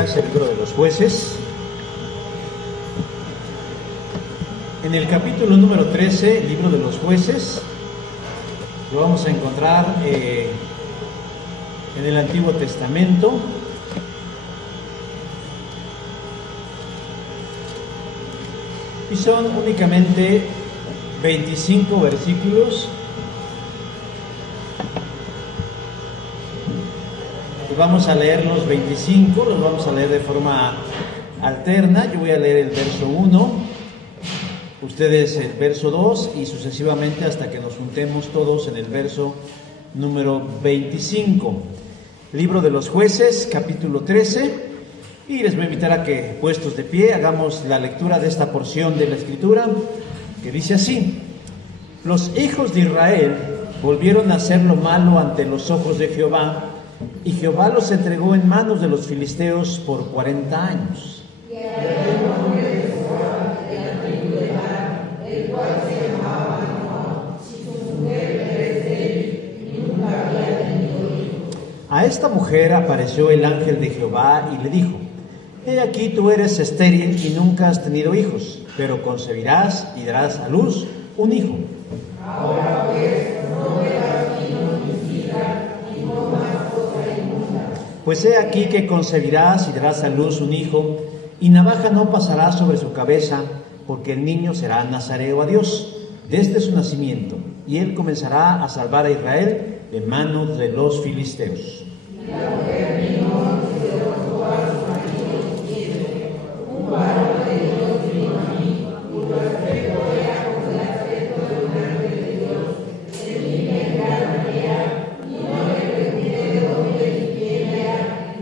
Biblias, el libro de los Jueces. En el capítulo número 13, el libro de los Jueces, lo vamos a encontrar en el Antiguo Testamento. Y son únicamente 25 versículos. Vamos a leer los 25, los vamos a leer de forma alterna. Yo voy a leer el verso 1, ustedes el verso 2 y sucesivamente hasta que nos juntemos todos en el verso número 25. Libro de los Jueces, capítulo 13, y les voy a invitar a que, puestos de pie, hagamos la lectura de esta porción de la Escritura, que dice así: Los hijos de Israel volvieron a hacer lo malo ante los ojos de Jehová, y Jehová los entregó en manos de los filisteos por 40 años. A esta mujer apareció el ángel de Jehová y le dijo: He aquí, tú eres estéril y nunca has tenido hijos, pero concebirás y darás a luz un hijo. Ahora pues, no bebas vino ni sidra, ni comas cosa inmunda. Pues he aquí que concebirás y darás a luz un hijo, y navaja no pasará sobre su cabeza, porque el niño será nazareo a Dios desde su nacimiento, y él comenzará a salvar a Israel de manos de los filisteos. Y la mujer vino y se levantó a su marido diciendo: Un varón de Dios vino a mí, cuyo aspecto era como el aspecto de un ángel de Dios. Temíme en gran manera, y no le pregunté de dónde ni quién era,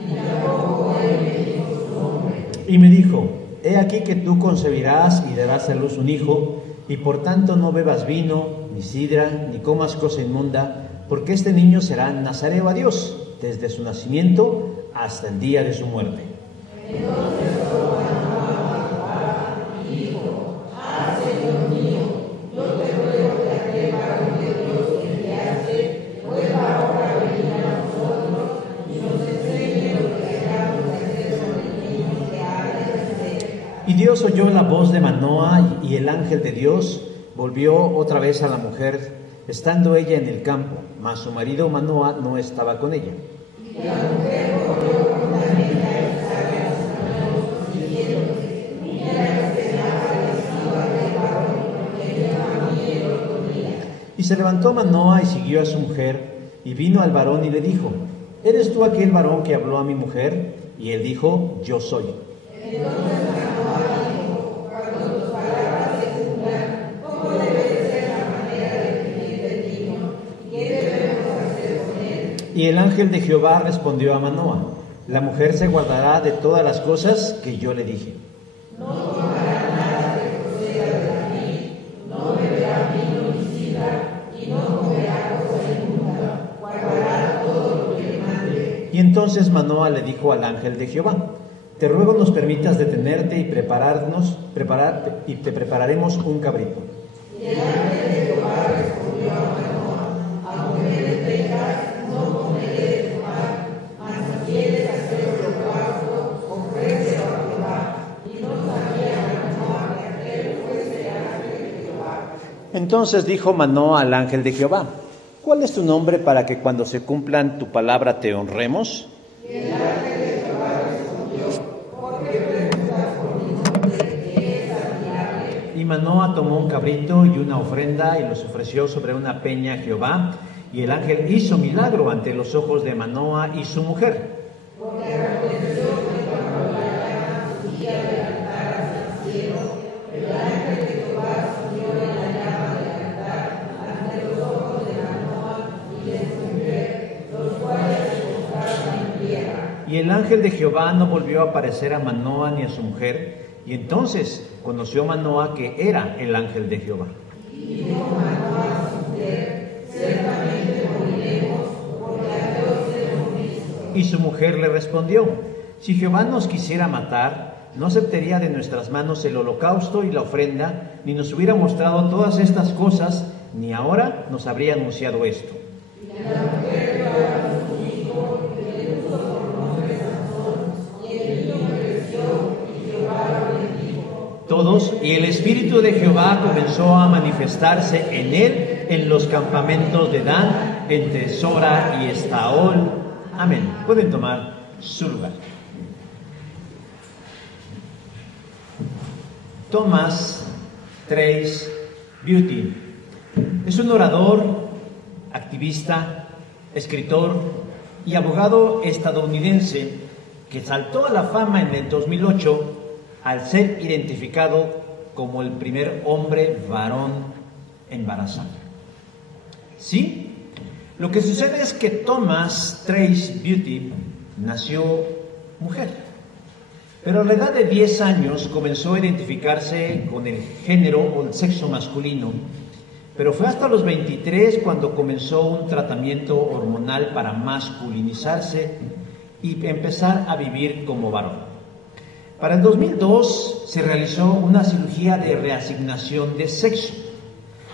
ni tampoco él me dijo su nombre. Y me dijo: He aquí que tú concebirás y darás a luz un hijo, y por tanto no bebas vino, ni sidra, ni comas cosa inmunda, porque este niño será nazareo a Dios desde su nacimiento hasta el día de su muerte. Entonces y dijo: Señor mío, yo te ruego que aquel varón de Dios que enviaste vuelva ahora a venir a nosotros y nos enseñe lo que hayamos de hacer con el niño que ha de nacer. Y Dios oyó la voz de Manoah, y el ángel de Dios volvió otra vez a la mujer, estando ella en el campo, mas su marido Manoah no estaba con ella. Y la mujer volvió prontamente a Isaac a sus hermanos, diciéndole: Mira que será parecido a aquel varón que vino a mí el otro día. Y se levantó Manoah y siguió a su mujer, y vino al varón y le dijo: ¿Eres tú aquel varón que habló a mi mujer? Y él dijo: Yo soy. Entonces Manoah dijo: Cuando tus palabras se cumplan, ¿cómo debe de ser la manera de vivir del niño? ¿Qué debemos hacer con él? Y el ángel de Jehová respondió a Manoah: La mujer se guardará de todas las cosas que yo le dije. No tomará nada que proceda de la vid, no beberá vino ni sidra, y no comerá cosa inmunda, guardará todo lo que le mande. Y entonces Manoah le dijo al ángel de Jehová: Te ruego nos permitas detenerte y te prepararemos un cabrito. Y el ángel de Jehová respondió a Manoah: A mujeres tengas no comeré de tu pan, mas si quieres hacer holocausto, ofrécelo a Jehová. Y no sabía Manoah que aquel fuese el ángel de Jehová. Entonces dijo Manoah al ángel de Jehová: ¿Cuál es tu nombre para que cuando se cumplan tu palabra te honremos? Y el ángel de Jehová respondió: ¿Por qué preguntas por mi nombre, que es admirable? Y Manoah tomó un cabrito y una ofrenda y los ofreció sobre una peña a Jehová. Y el ángel hizo milagro ante los ojos de Manoah y su mujer. Porque aconteció que cuando la llama subía del altar hacia el cielo, el ángel de Jehová subió en la llama del altar ante los ojos de Manoah y de su mujer, los cuales se postraron en tierra. Y el ángel de Jehová no volvió a aparecer a Manoah ni a su mujer, y entonces conoció Manoah que era el ángel de Jehová. Y dijo Manoah a su mujer: Ciertamente moriremos, porque a Dios hemos visto. Y su mujer le respondió: Si Jehová nos quisiera matar, no aceptaría de nuestras manos el holocausto y la ofrenda, ni nos hubiera mostrado todas estas cosas, ni ahora nos habría anunciado esto. Y la mujer dio a luz un hijo, y le puso por nombre Sansón, y el niño todos, y el Espíritu de Jehová comenzó a manifestarse en él en los campamentos de Dan, entre Sora y Estaol. Amén. Pueden tomar su lugar. Thomas Trace Beauty es un orador, activista, escritor y abogado estadounidense que saltó a la fama en el 2008 al ser identificado como el primer hombre varón embarazado. Sí, lo que sucede es que Thomas Trace Beauty nació mujer, pero a la edad de 10 años comenzó a identificarse con el género o el sexo masculino, pero fue hasta los 23 cuando comenzó un tratamiento hormonal para masculinizarse y empezar a vivir como varón. Para el 2002 se realizó una cirugía de reasignación de sexo,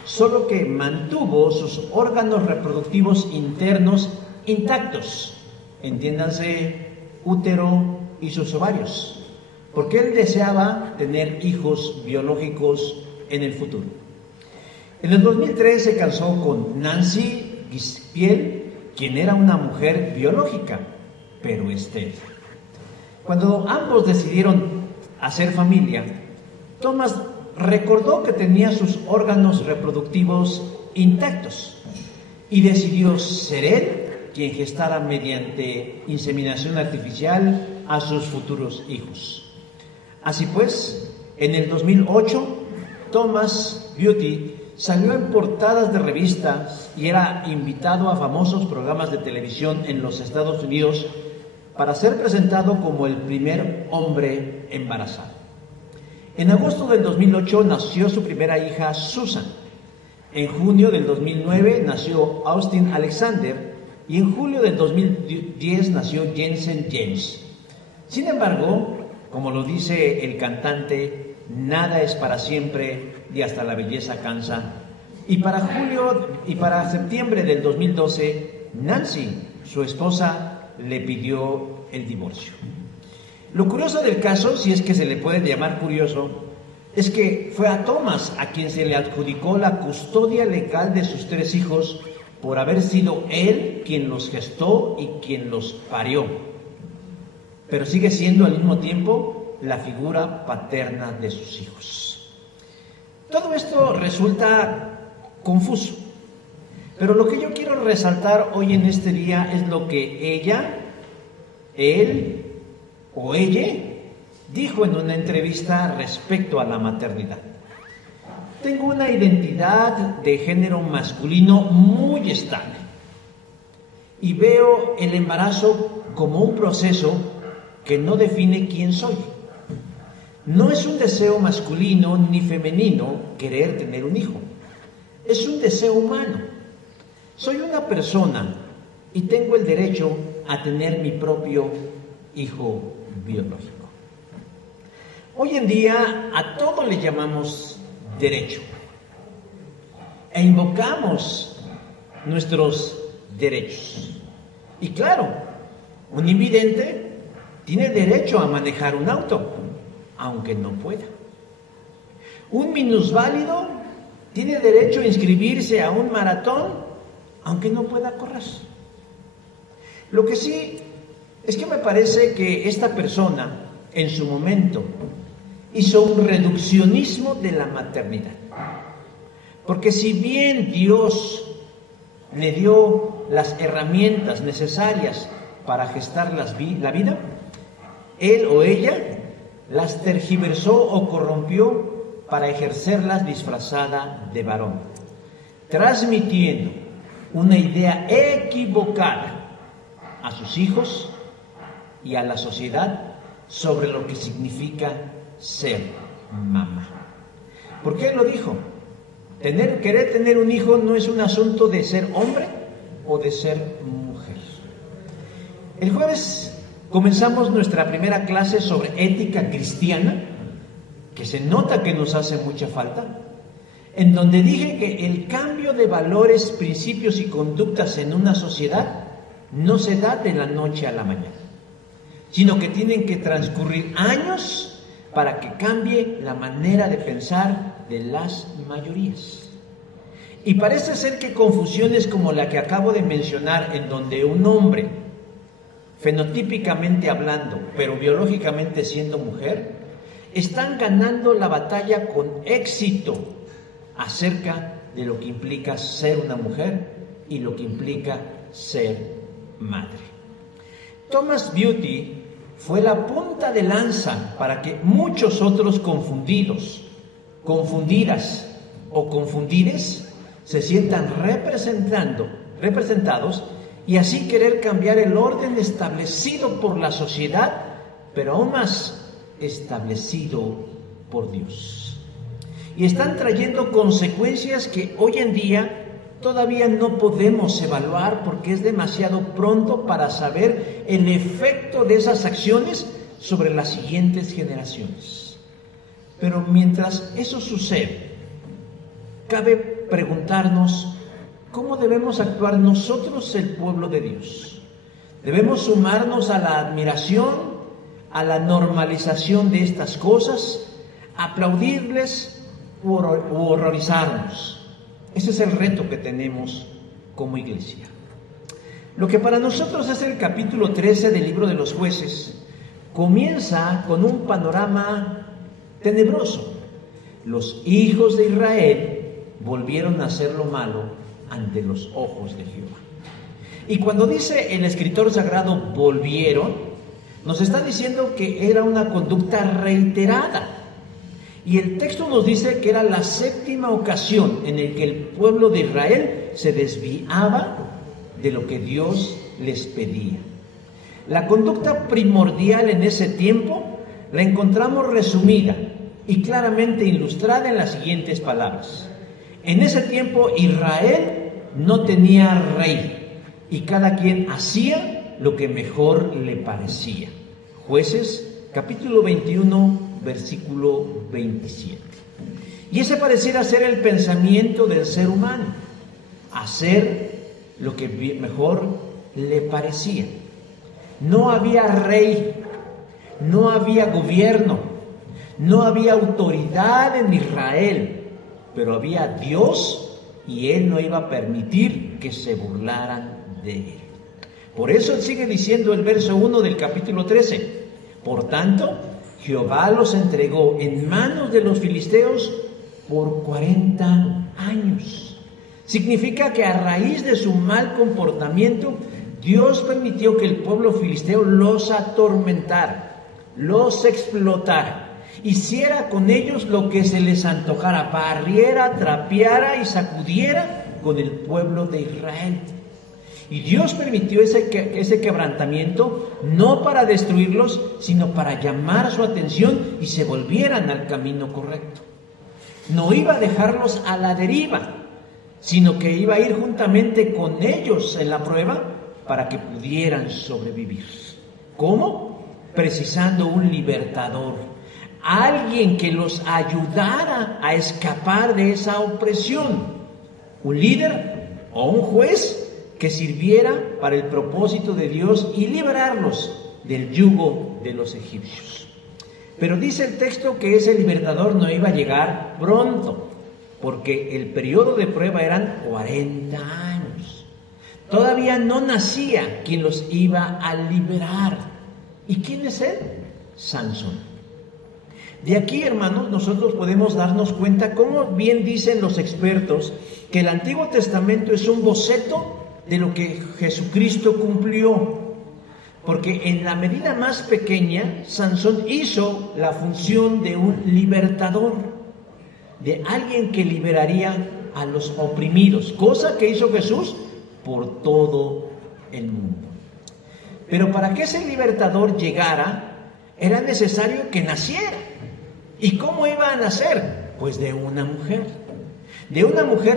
solo que mantuvo sus órganos reproductivos internos intactos, entiéndanse, útero y sus ovarios, porque él deseaba tener hijos biológicos en el futuro. En el 2003 se casó con Nancy Gispiel, quien era una mujer biológica, pero estéril. Cuando ambos decidieron hacer familia, Thomas recordó que tenía sus órganos reproductivos intactos y decidió ser él quien gestara mediante inseminación artificial a sus futuros hijos. Así pues, en el 2008, Thomas Beauty salió en portadas de revistas y era invitado a famosos programas de televisión en los Estados Unidos para ser presentado como el primer hombre embarazado. En agosto del 2008 nació su primera hija, Susan. En junio del 2009 nació Austin Alexander y en julio del 2010 nació Jensen James. Sin embargo, como lo dice el cantante, nada es para siempre y hasta la belleza cansa. Y para septiembre del 2012, Nancy, su esposa, le pidió el divorcio. Lo curioso del caso, si es que se le puede llamar curioso, es que fue a Thomas a quien se le adjudicó la custodia legal de sus 3 hijos por haber sido él quien los gestó y quien los parió, pero sigue siendo al mismo tiempo la figura paterna de sus hijos. Todo esto resulta confuso, pero lo que yo quiero resaltar hoy en este día es lo que ella, él o ella dijo en una entrevista respecto a la maternidad. Tengo una identidad de género masculino muy estable y veo el embarazo como un proceso que no define quién soy. No es un deseo masculino ni femenino querer tener un hijo, es un deseo humano. Soy una persona y tengo el derecho a tener mi propio hijo biológico. Hoy en día a todo le llamamos derecho e invocamos nuestros derechos. Y claro, un invidente tiene derecho a manejar un auto, aunque no pueda. Un minusválido tiene derecho a inscribirse a un maratón, aunque no pueda correr. Lo que sí es que me parece que esta persona, en su momento, hizo un reduccionismo de la maternidad. Porque si bien Dios le dio las herramientas necesarias para gestar la vida, él o ella las tergiversó o corrompió para ejercerlas disfrazada de varón, transmitiendo una idea equivocada a sus hijos y a la sociedad sobre lo que significa ser mamá. ¿Por qué lo dijo? Querer tener un hijo no es un asunto de ser hombre o de ser mujer. El jueves comenzamos nuestra primera clase sobre ética cristiana, que se nota que nos hace mucha falta, en donde dije que el cambio de valores, principios y conductas en una sociedad no se da de la noche a la mañana, sino que tienen que transcurrir años para que cambie la manera de pensar de las mayorías. Y parece ser que confusiones como la que acabo de mencionar, en donde un hombre, fenotípicamente hablando, pero biológicamente siendo mujer, están ganando la batalla con éxito acerca de lo que implica ser una mujer y lo que implica ser madre. Thomas Beatty fue la punta de lanza para que muchos otros confundidos, confundidas o confundides se sientan representados y así querer cambiar el orden establecido por la sociedad, pero aún más establecido por Dios. Y están trayendo consecuencias que hoy en día todavía no podemos evaluar porque es demasiado pronto para saber el efecto de esas acciones sobre las siguientes generaciones. Pero mientras eso sucede, cabe preguntarnos cómo debemos actuar nosotros, el pueblo de Dios. Debemos sumarnos a la admiración, a la normalización de estas cosas, aplaudirles u horrorizarnos. Ese es el reto que tenemos como iglesia. Lo que para nosotros es el capítulo 13 del libro de los Jueces, comienza con un panorama tenebroso. Los hijos de Israel volvieron a hacer lo malo ante los ojos de Jehová. Y cuando dice el escritor sagrado volvieron, nos está diciendo que era una conducta reiterada. Y el texto nos dice que era la séptima ocasión en la que el pueblo de Israel se desviaba de lo que Dios les pedía. La conducta primordial en ese tiempo la encontramos resumida y claramente ilustrada en las siguientes palabras. En ese tiempo Israel no tenía rey y cada quien hacía lo que mejor le parecía. Jueces, capítulo 21, versículo 27. Y ese pareciera ser el pensamiento del ser humano, hacer lo que mejor le parecía. No había rey, no había gobierno, no había autoridad en Israel, pero había Dios y Él no iba a permitir que se burlaran de Él. Por eso sigue diciendo el verso 1 del capítulo 13. Por tanto, Jehová los entregó en manos de los filisteos por 40 años. Significa que a raíz de su mal comportamiento, Dios permitió que el pueblo filisteo los atormentara, los explotara, hiciera con ellos lo que se les antojara, barriera, trapeara y sacudiera con el pueblo de Israel. Y Dios permitió ese quebrantamiento no para destruirlos, sino para llamar su atención y se volvieran al camino correcto. No iba a dejarlos a la deriva, sino que iba a ir juntamente con ellos en la prueba para que pudieran sobrevivir. ¿Cómo? Precisando un libertador, alguien que los ayudara a escapar de esa opresión, un líder o un juez que sirviera para el propósito de Dios y liberarlos del yugo de los egipcios. Pero dice el texto que ese libertador no iba a llegar pronto, porque el periodo de prueba eran 40 años. Todavía no nacía quien los iba a liberar. ¿Y quién es él? Sansón. De aquí, hermanos, nosotros podemos darnos cuenta, como bien dicen los expertos, que el Antiguo Testamento es un boceto de lo que Jesucristo cumplió, porque en la medida más pequeña, Sansón hizo la función de un libertador, de alguien que liberaría a los oprimidos, cosa que hizo Jesús por todo el mundo. Pero para que ese libertador llegara, era necesario que naciera. ¿Y cómo iba a nacer? Pues de una mujer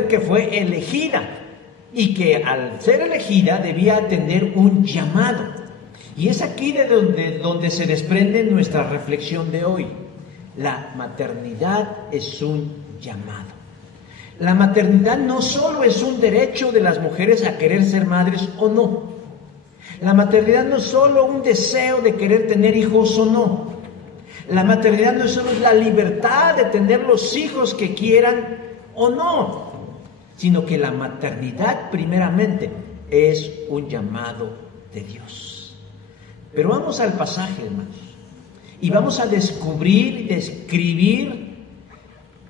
que fue elegida, y que al ser elegida debía atender un llamado. Y es aquí de donde se desprende nuestra reflexión de hoy. La maternidad es un llamado. La maternidad no solo es un derecho de las mujeres a querer ser madres o no. La maternidad no es solo un deseo de querer tener hijos o no. La maternidad no es solo la libertad de tener los hijos que quieran o no, sino que la maternidad primeramente es un llamado de Dios. Pero vamos al pasaje, hermanos, y vamos a descubrir y describir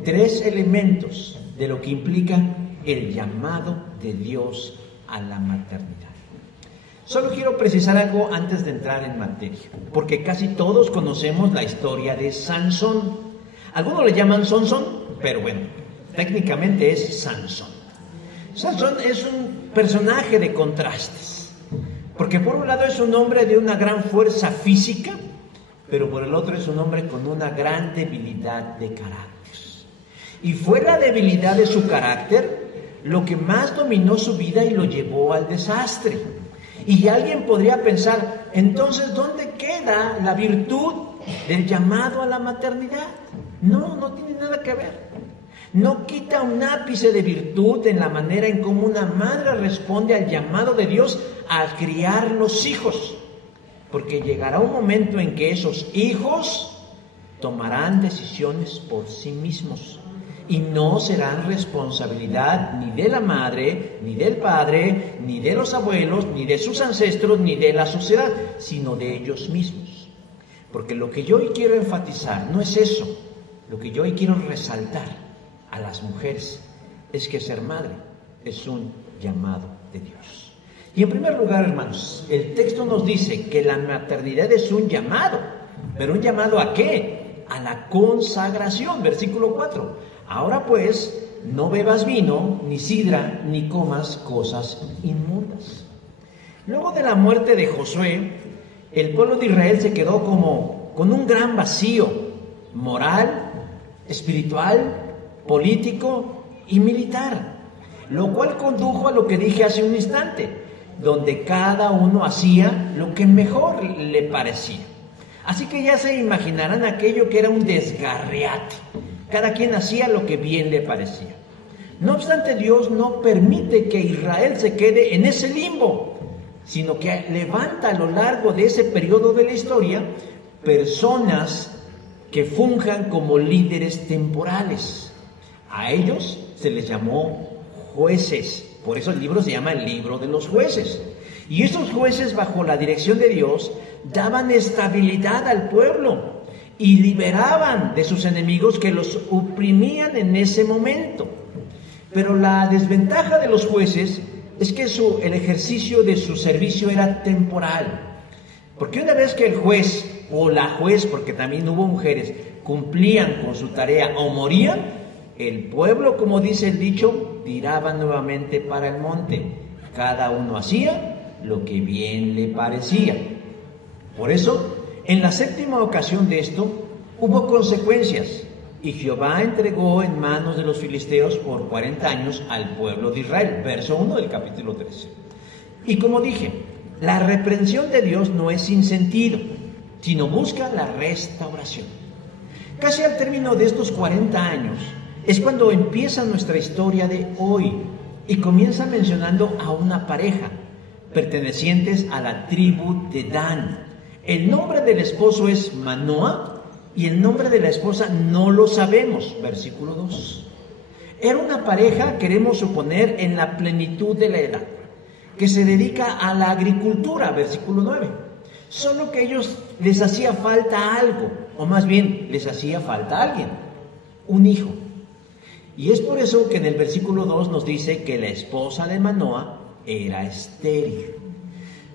3 elementos de lo que implica el llamado de Dios a la maternidad. Solo quiero precisar algo antes de entrar en materia, porque casi todos conocemos la historia de Sansón. Algunos le llaman Sansón, pero bueno, técnicamente es Sansón. Sansón es un personaje de contrastes, porque por un lado es un hombre de una gran fuerza física, pero por el otro es un hombre con una gran debilidad de carácter. Y fue la debilidad de su carácter lo que más dominó su vida y lo llevó al desastre. Y alguien podría pensar, entonces, ¿dónde queda la virtud del llamado a la maternidad? No tiene nada que ver. No quita un ápice de virtud en la manera en cómo una madre responde al llamado de Dios a criar los hijos. Porque llegará un momento en que esos hijos tomarán decisiones por sí mismos. Y no serán responsabilidad ni de la madre, ni del padre, ni de los abuelos, ni de sus ancestros, ni de la sociedad, sino de ellos mismos. Porque lo que yo hoy quiero enfatizar no es eso. Lo que yo hoy quiero resaltar a las mujeres es que ser madre es un llamado de Dios. Y en primer lugar, hermanos, el texto nos dice que la maternidad es un llamado. ¿Pero un llamado a qué? A la consagración, versículo 4. Ahora pues, no bebas vino, ni sidra, ni comas cosas inmundas. Luego de la muerte de Josué, el pueblo de Israel se quedó como con un gran vacío moral, espiritual, político y militar, lo cual condujo a lo que dije hace un instante, donde cada uno hacía lo que mejor le parecía. Así que ya se imaginarán aquello que era un desgarriate. Cada quien hacía lo que bien le parecía. No obstante, Dios no permite que Israel se quede en ese limbo, sino que levanta a lo largo de ese periodo de la historia personas que funjan como líderes temporales. A ellos se les llamó jueces. Por eso el libro se llama el libro de los jueces. Y esos jueces, bajo la dirección de Dios, daban estabilidad al pueblo y liberaban de sus enemigos que los oprimían en ese momento. Pero la desventaja de los jueces es que el ejercicio de su servicio era temporal. Porque una vez que el juez o la juez, porque también hubo mujeres, cumplían con su tarea o morían, el pueblo, como dice el dicho, tiraba nuevamente para el monte. Cada uno hacía lo que bien le parecía. Por eso, en la 7ª ocasión de esto, hubo consecuencias, y Jehová entregó en manos de los filisteos por 40 años al pueblo de Israel. Verso 1 del capítulo 13. Y como dije, la reprensión de Dios no es sin sentido, sino busca la restauración. Casi al término de estos 40 años, es cuando empieza nuestra historia de hoy, y comienza mencionando a una pareja, pertenecientes a la tribu de Dan. El nombre del esposo es Manoa y el nombre de la esposa no lo sabemos, versículo 2. Era una pareja, queremos suponer, en la plenitud de la edad, que se dedica a la agricultura, versículo 9. Solo que a ellos les hacía falta algo, o más bien les hacía falta alguien, un hijo. Y es por eso que en el versículo 2 nos dice que la esposa de Manoa era estéril.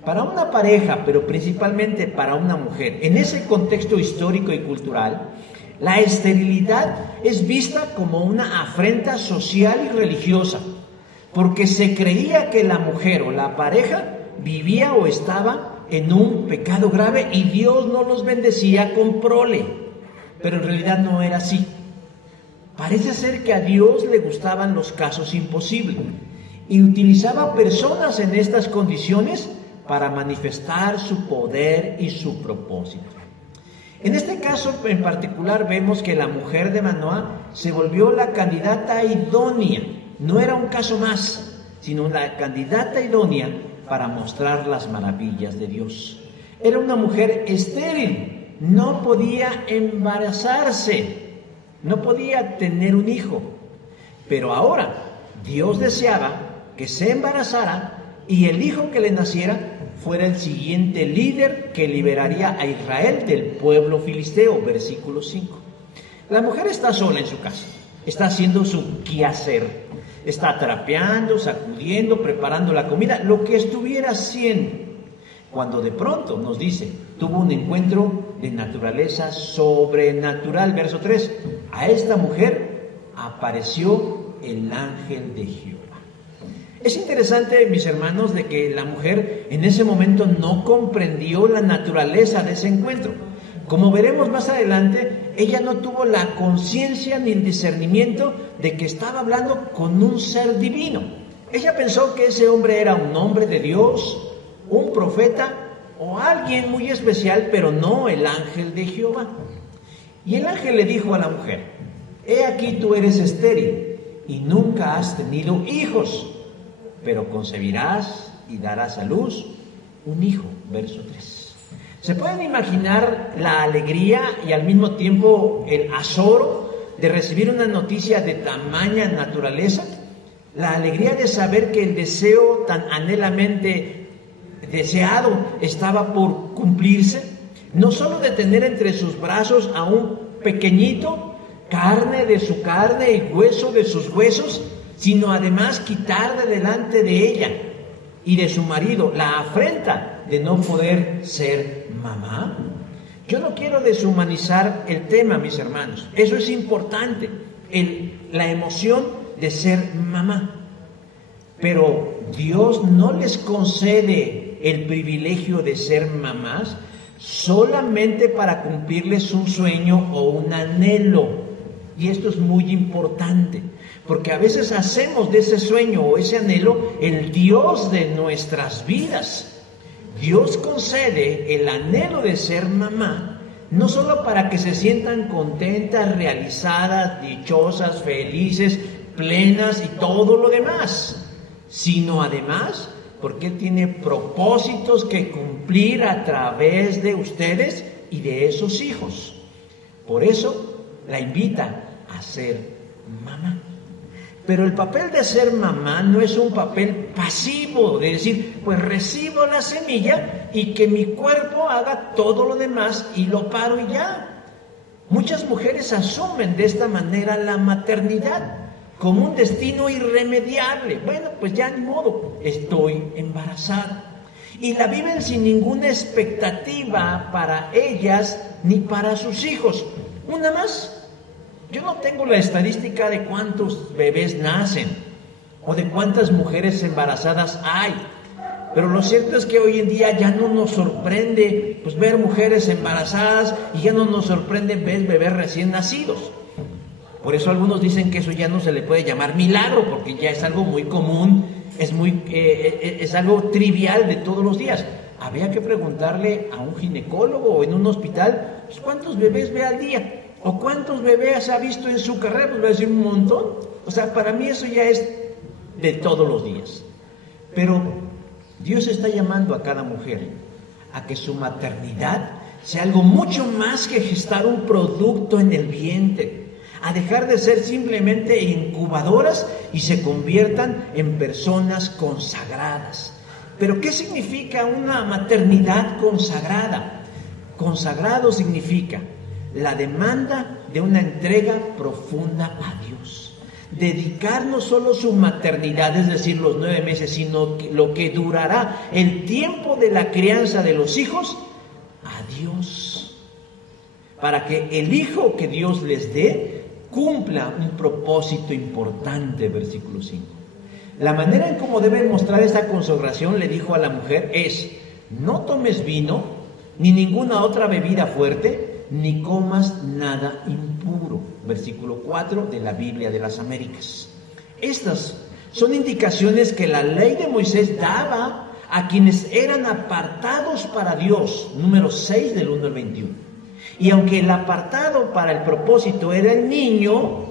Para una pareja, pero principalmente para una mujer, en ese contexto histórico y cultural, la esterilidad es vista como una afrenta social y religiosa, porque se creía que la mujer o la pareja vivía o estaba en un pecado grave y Dios no los bendecía con prole, pero en realidad no era así. Parece ser que a Dios le gustaban los casos imposibles y utilizaba personas en estas condiciones para manifestar su poder y su propósito. En este caso en particular vemos que la mujer de Manoa se volvió la candidata idónea. No era un caso más, sino la candidata idónea para mostrar las maravillas de Dios. Era una mujer estéril, no podía embarazarse, no podía tener un hijo. Pero ahora Dios deseaba que se embarazara y el hijo que le naciera fuera el siguiente líder que liberaría a Israel del pueblo filisteo, versículo 5. La mujer está sola en su casa, está haciendo su quehacer, está trapeando, sacudiendo, preparando la comida, lo que estuviera haciendo, cuando de pronto nos dice, tuvo un encuentro de naturaleza sobrenatural, verso 3, a esta mujer apareció el ángel de Jehová. Es interesante, mis hermanos, de que la mujer en ese momento no comprendió la naturaleza de ese encuentro. Como veremos más adelante, ella no tuvo la conciencia ni el discernimiento de que estaba hablando con un ser divino. Ella pensó que ese hombre era un hombre de Dios, un profeta o alguien muy especial, pero no el ángel de Jehová. Y el ángel le dijo a la mujer, he aquí tú eres estéril y nunca has tenido hijos, pero concebirás y darás a luz un hijo, verso 3. ¿Se pueden imaginar la alegría y al mismo tiempo el azoro de recibir una noticia de tamaña naturaleza? La alegría de saber que el deseo tan anhelamente deseado estaba por cumplirse, no solo de tener entre sus brazos a un pequeñito, carne de su carne y hueso de sus huesos, sino además quitar de delante de ella y de su marido la afrenta de no poder ser mamá. Yo no quiero deshumanizar el tema, mis hermanos. Eso es importante, la emoción de ser mamá. Pero Dios no les concede el privilegio de ser mamás solamente para cumplirles un sueño o un anhelo. Y esto es muy importante, porque a veces hacemos de ese sueño o ese anhelo el Dios de nuestras vidas. Dios concede el anhelo de ser mamá, no solo para que se sientan contentas, realizadas, dichosas, felices, plenas y todo lo demás, sino además porque Él tiene propósitos que cumplir a través de ustedes y de esos hijos. Por eso la invita a ser mamá. Pero el papel de ser mamá no es un papel pasivo, de decir, pues recibo la semilla y que mi cuerpo haga todo lo demás y lo paro y ya. Muchas mujeres asumen de esta manera la maternidad como un destino irremediable. Bueno, pues ya ni modo, estoy embarazada. Y la viven sin ninguna expectativa para ellas ni para sus hijos. Una más. Yo no tengo la estadística de cuántos bebés nacen o de cuántas mujeres embarazadas hay, pero lo cierto es que hoy en día ya no nos sorprende pues ver mujeres embarazadas y ya no nos sorprende ver bebés recién nacidos. Por eso algunos dicen que eso ya no se le puede llamar milagro, porque ya es algo muy común, es algo trivial de todos los días. Habría que preguntarle a un ginecólogo o en un hospital, pues, ¿cuántos bebés ve al día? ¿O cuántos bebés ha visto en su carrera? Pues va a decir un montón. O sea, para mí eso ya es de todos los días. Pero Dios está llamando a cada mujer a que su maternidad sea algo mucho más que gestar un producto en el vientre, a dejar de ser simplemente incubadoras y se conviertan en personas consagradas. ¿Pero qué significa una maternidad consagrada? Consagrado significa la demanda de una entrega profunda a Dios. Dedicar no solo su maternidad, es decir, los 9 meses, sino lo que durará el tiempo de la crianza de los hijos a Dios, para que el hijo que Dios les dé cumpla un propósito importante, versículo 5. La manera en cómo deben mostrar esta consagración, le dijo a la mujer, es: no tomes vino ni ninguna otra bebida fuerte, ni comas nada impuro. Versículo 4 de la Biblia de las Américas. Estas son indicaciones que la ley de Moisés daba a quienes eran apartados para Dios. Número 6 del 1 al 21. Y aunque el apartado para el propósito era el niño,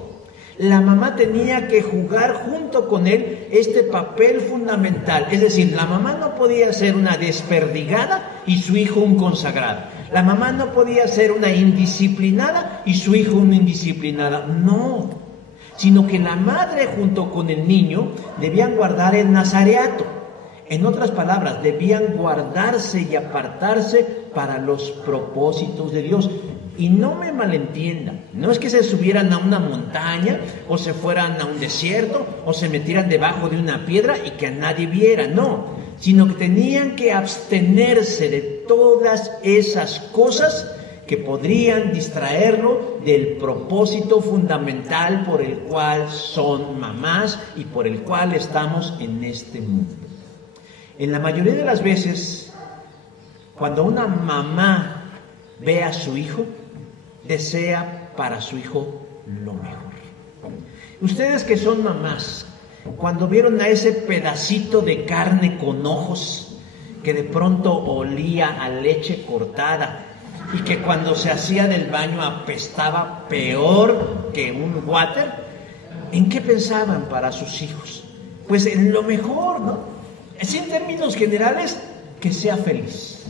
la mamá tenía que jugar junto con él este papel fundamental. Es decir, la mamá no podía ser una desperdigada y su hijo un consagrado. La mamá no podía ser una indisciplinada y su hijo una indisciplinada. No, sino que la madre junto con el niño debían guardar el nazareato. En otras palabras, debían guardarse y apartarse para los propósitos de Dios. Y no me malentiendan, no es que se subieran a una montaña o se fueran a un desierto o se metieran debajo de una piedra y que a nadie viera, no, sino que tenían que abstenerse de todas esas cosas que podrían distraerlo del propósito fundamental por el cual son mamás y por el cual estamos en este mundo. En la mayoría de las veces, cuando una mamá ve a su hijo, desea para su hijo lo mejor. Ustedes que son mamás, cuando vieron a ese pedacito de carne con ojos que de pronto olía a leche cortada y que cuando se hacía del baño apestaba peor que un water, ¿en qué pensaban para sus hijos? Pues en lo mejor, ¿no? Así en términos generales, que sea feliz,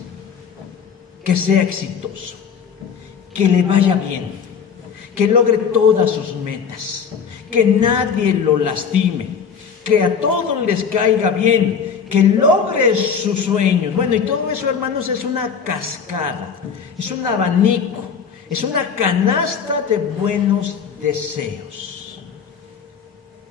que sea exitoso, que le vaya bien, que logre todas sus metas, que nadie lo lastime, que a todos les caiga bien, que logre sus sueños. Bueno, y todo eso, hermanos, es una cascada, es un abanico, es una canasta de buenos deseos.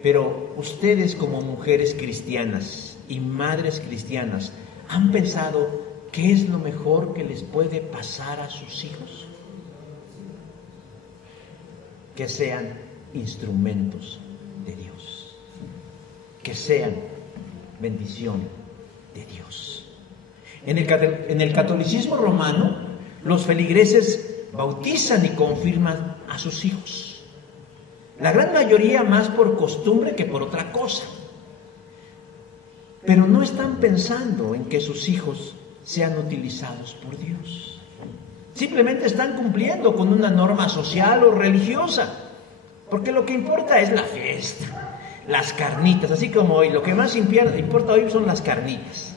Pero ustedes como mujeres cristianas y madres cristianas, ¿han pensado qué es lo mejor que les puede pasar a sus hijos? Que sean instrumentos de Dios, que sean bendición de Dios. En el catolicismo romano, los feligreses bautizan y confirman a sus hijos. La gran mayoría más por costumbre que por otra cosa. Pero no están pensando en que sus hijos sean utilizados por Dios. Simplemente están cumpliendo con una norma social o religiosa, porque lo que importa es la fiesta, las carnitas, así como hoy, lo que más importa hoy son las carnitas.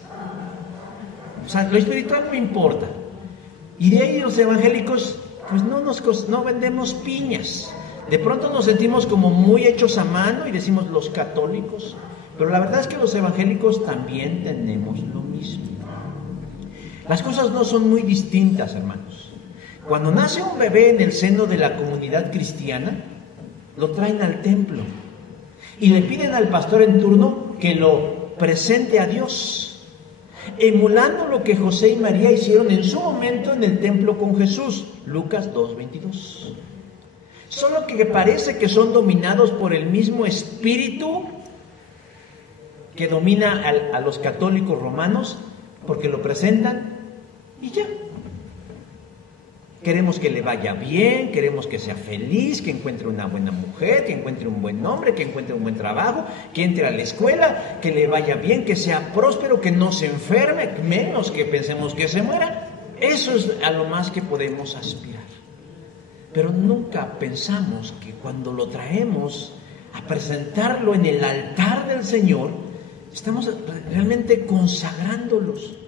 O sea, lo espiritual no importa. Y de ahí los evangélicos, pues no vendemos piñas. De pronto nos sentimos como muy hechos a mano y decimos los católicos, pero la verdad es que los evangélicos también tenemos lo mismo. Las cosas no son muy distintas, hermanos. Cuando nace un bebé en el seno de la comunidad cristiana, lo traen al templo y le piden al pastor en turno que lo presente a Dios, emulando lo que José y María hicieron en su momento en el templo con Jesús, Lucas 2:22. Solo que parece que son dominados por el mismo espíritu que domina a los católicos romanos, porque lo presentan y ya. Queremos que le vaya bien, queremos que sea feliz, que encuentre una buena mujer, que encuentre un buen hombre, que encuentre un buen trabajo, que entre a la escuela, que le vaya bien, que sea próspero, que no se enferme, menos que pensemos que se muera. Eso es a lo más que podemos aspirar. Pero nunca pensamos que cuando lo traemos a presentarlo en el altar del Señor, estamos realmente consagrándolos,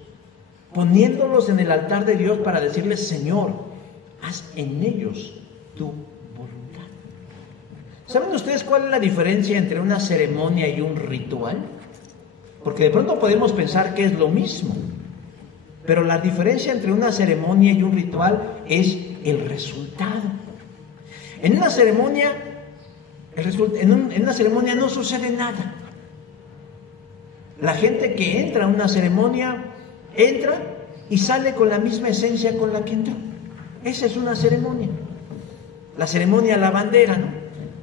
poniéndolos en el altar de Dios para decirles: Señor, haz en ellos tu voluntad. ¿Saben ustedes cuál es la diferencia entre una ceremonia y un ritual? Porque de pronto podemos pensar que es lo mismo, pero la diferencia entre una ceremonia y un ritual es el resultado. En una ceremonia, en una ceremonia no sucede nada. La gente que entra a una ceremonia entra y sale con la misma esencia con la que entró. Esa es una ceremonia. La ceremonia a la bandera, ¿no?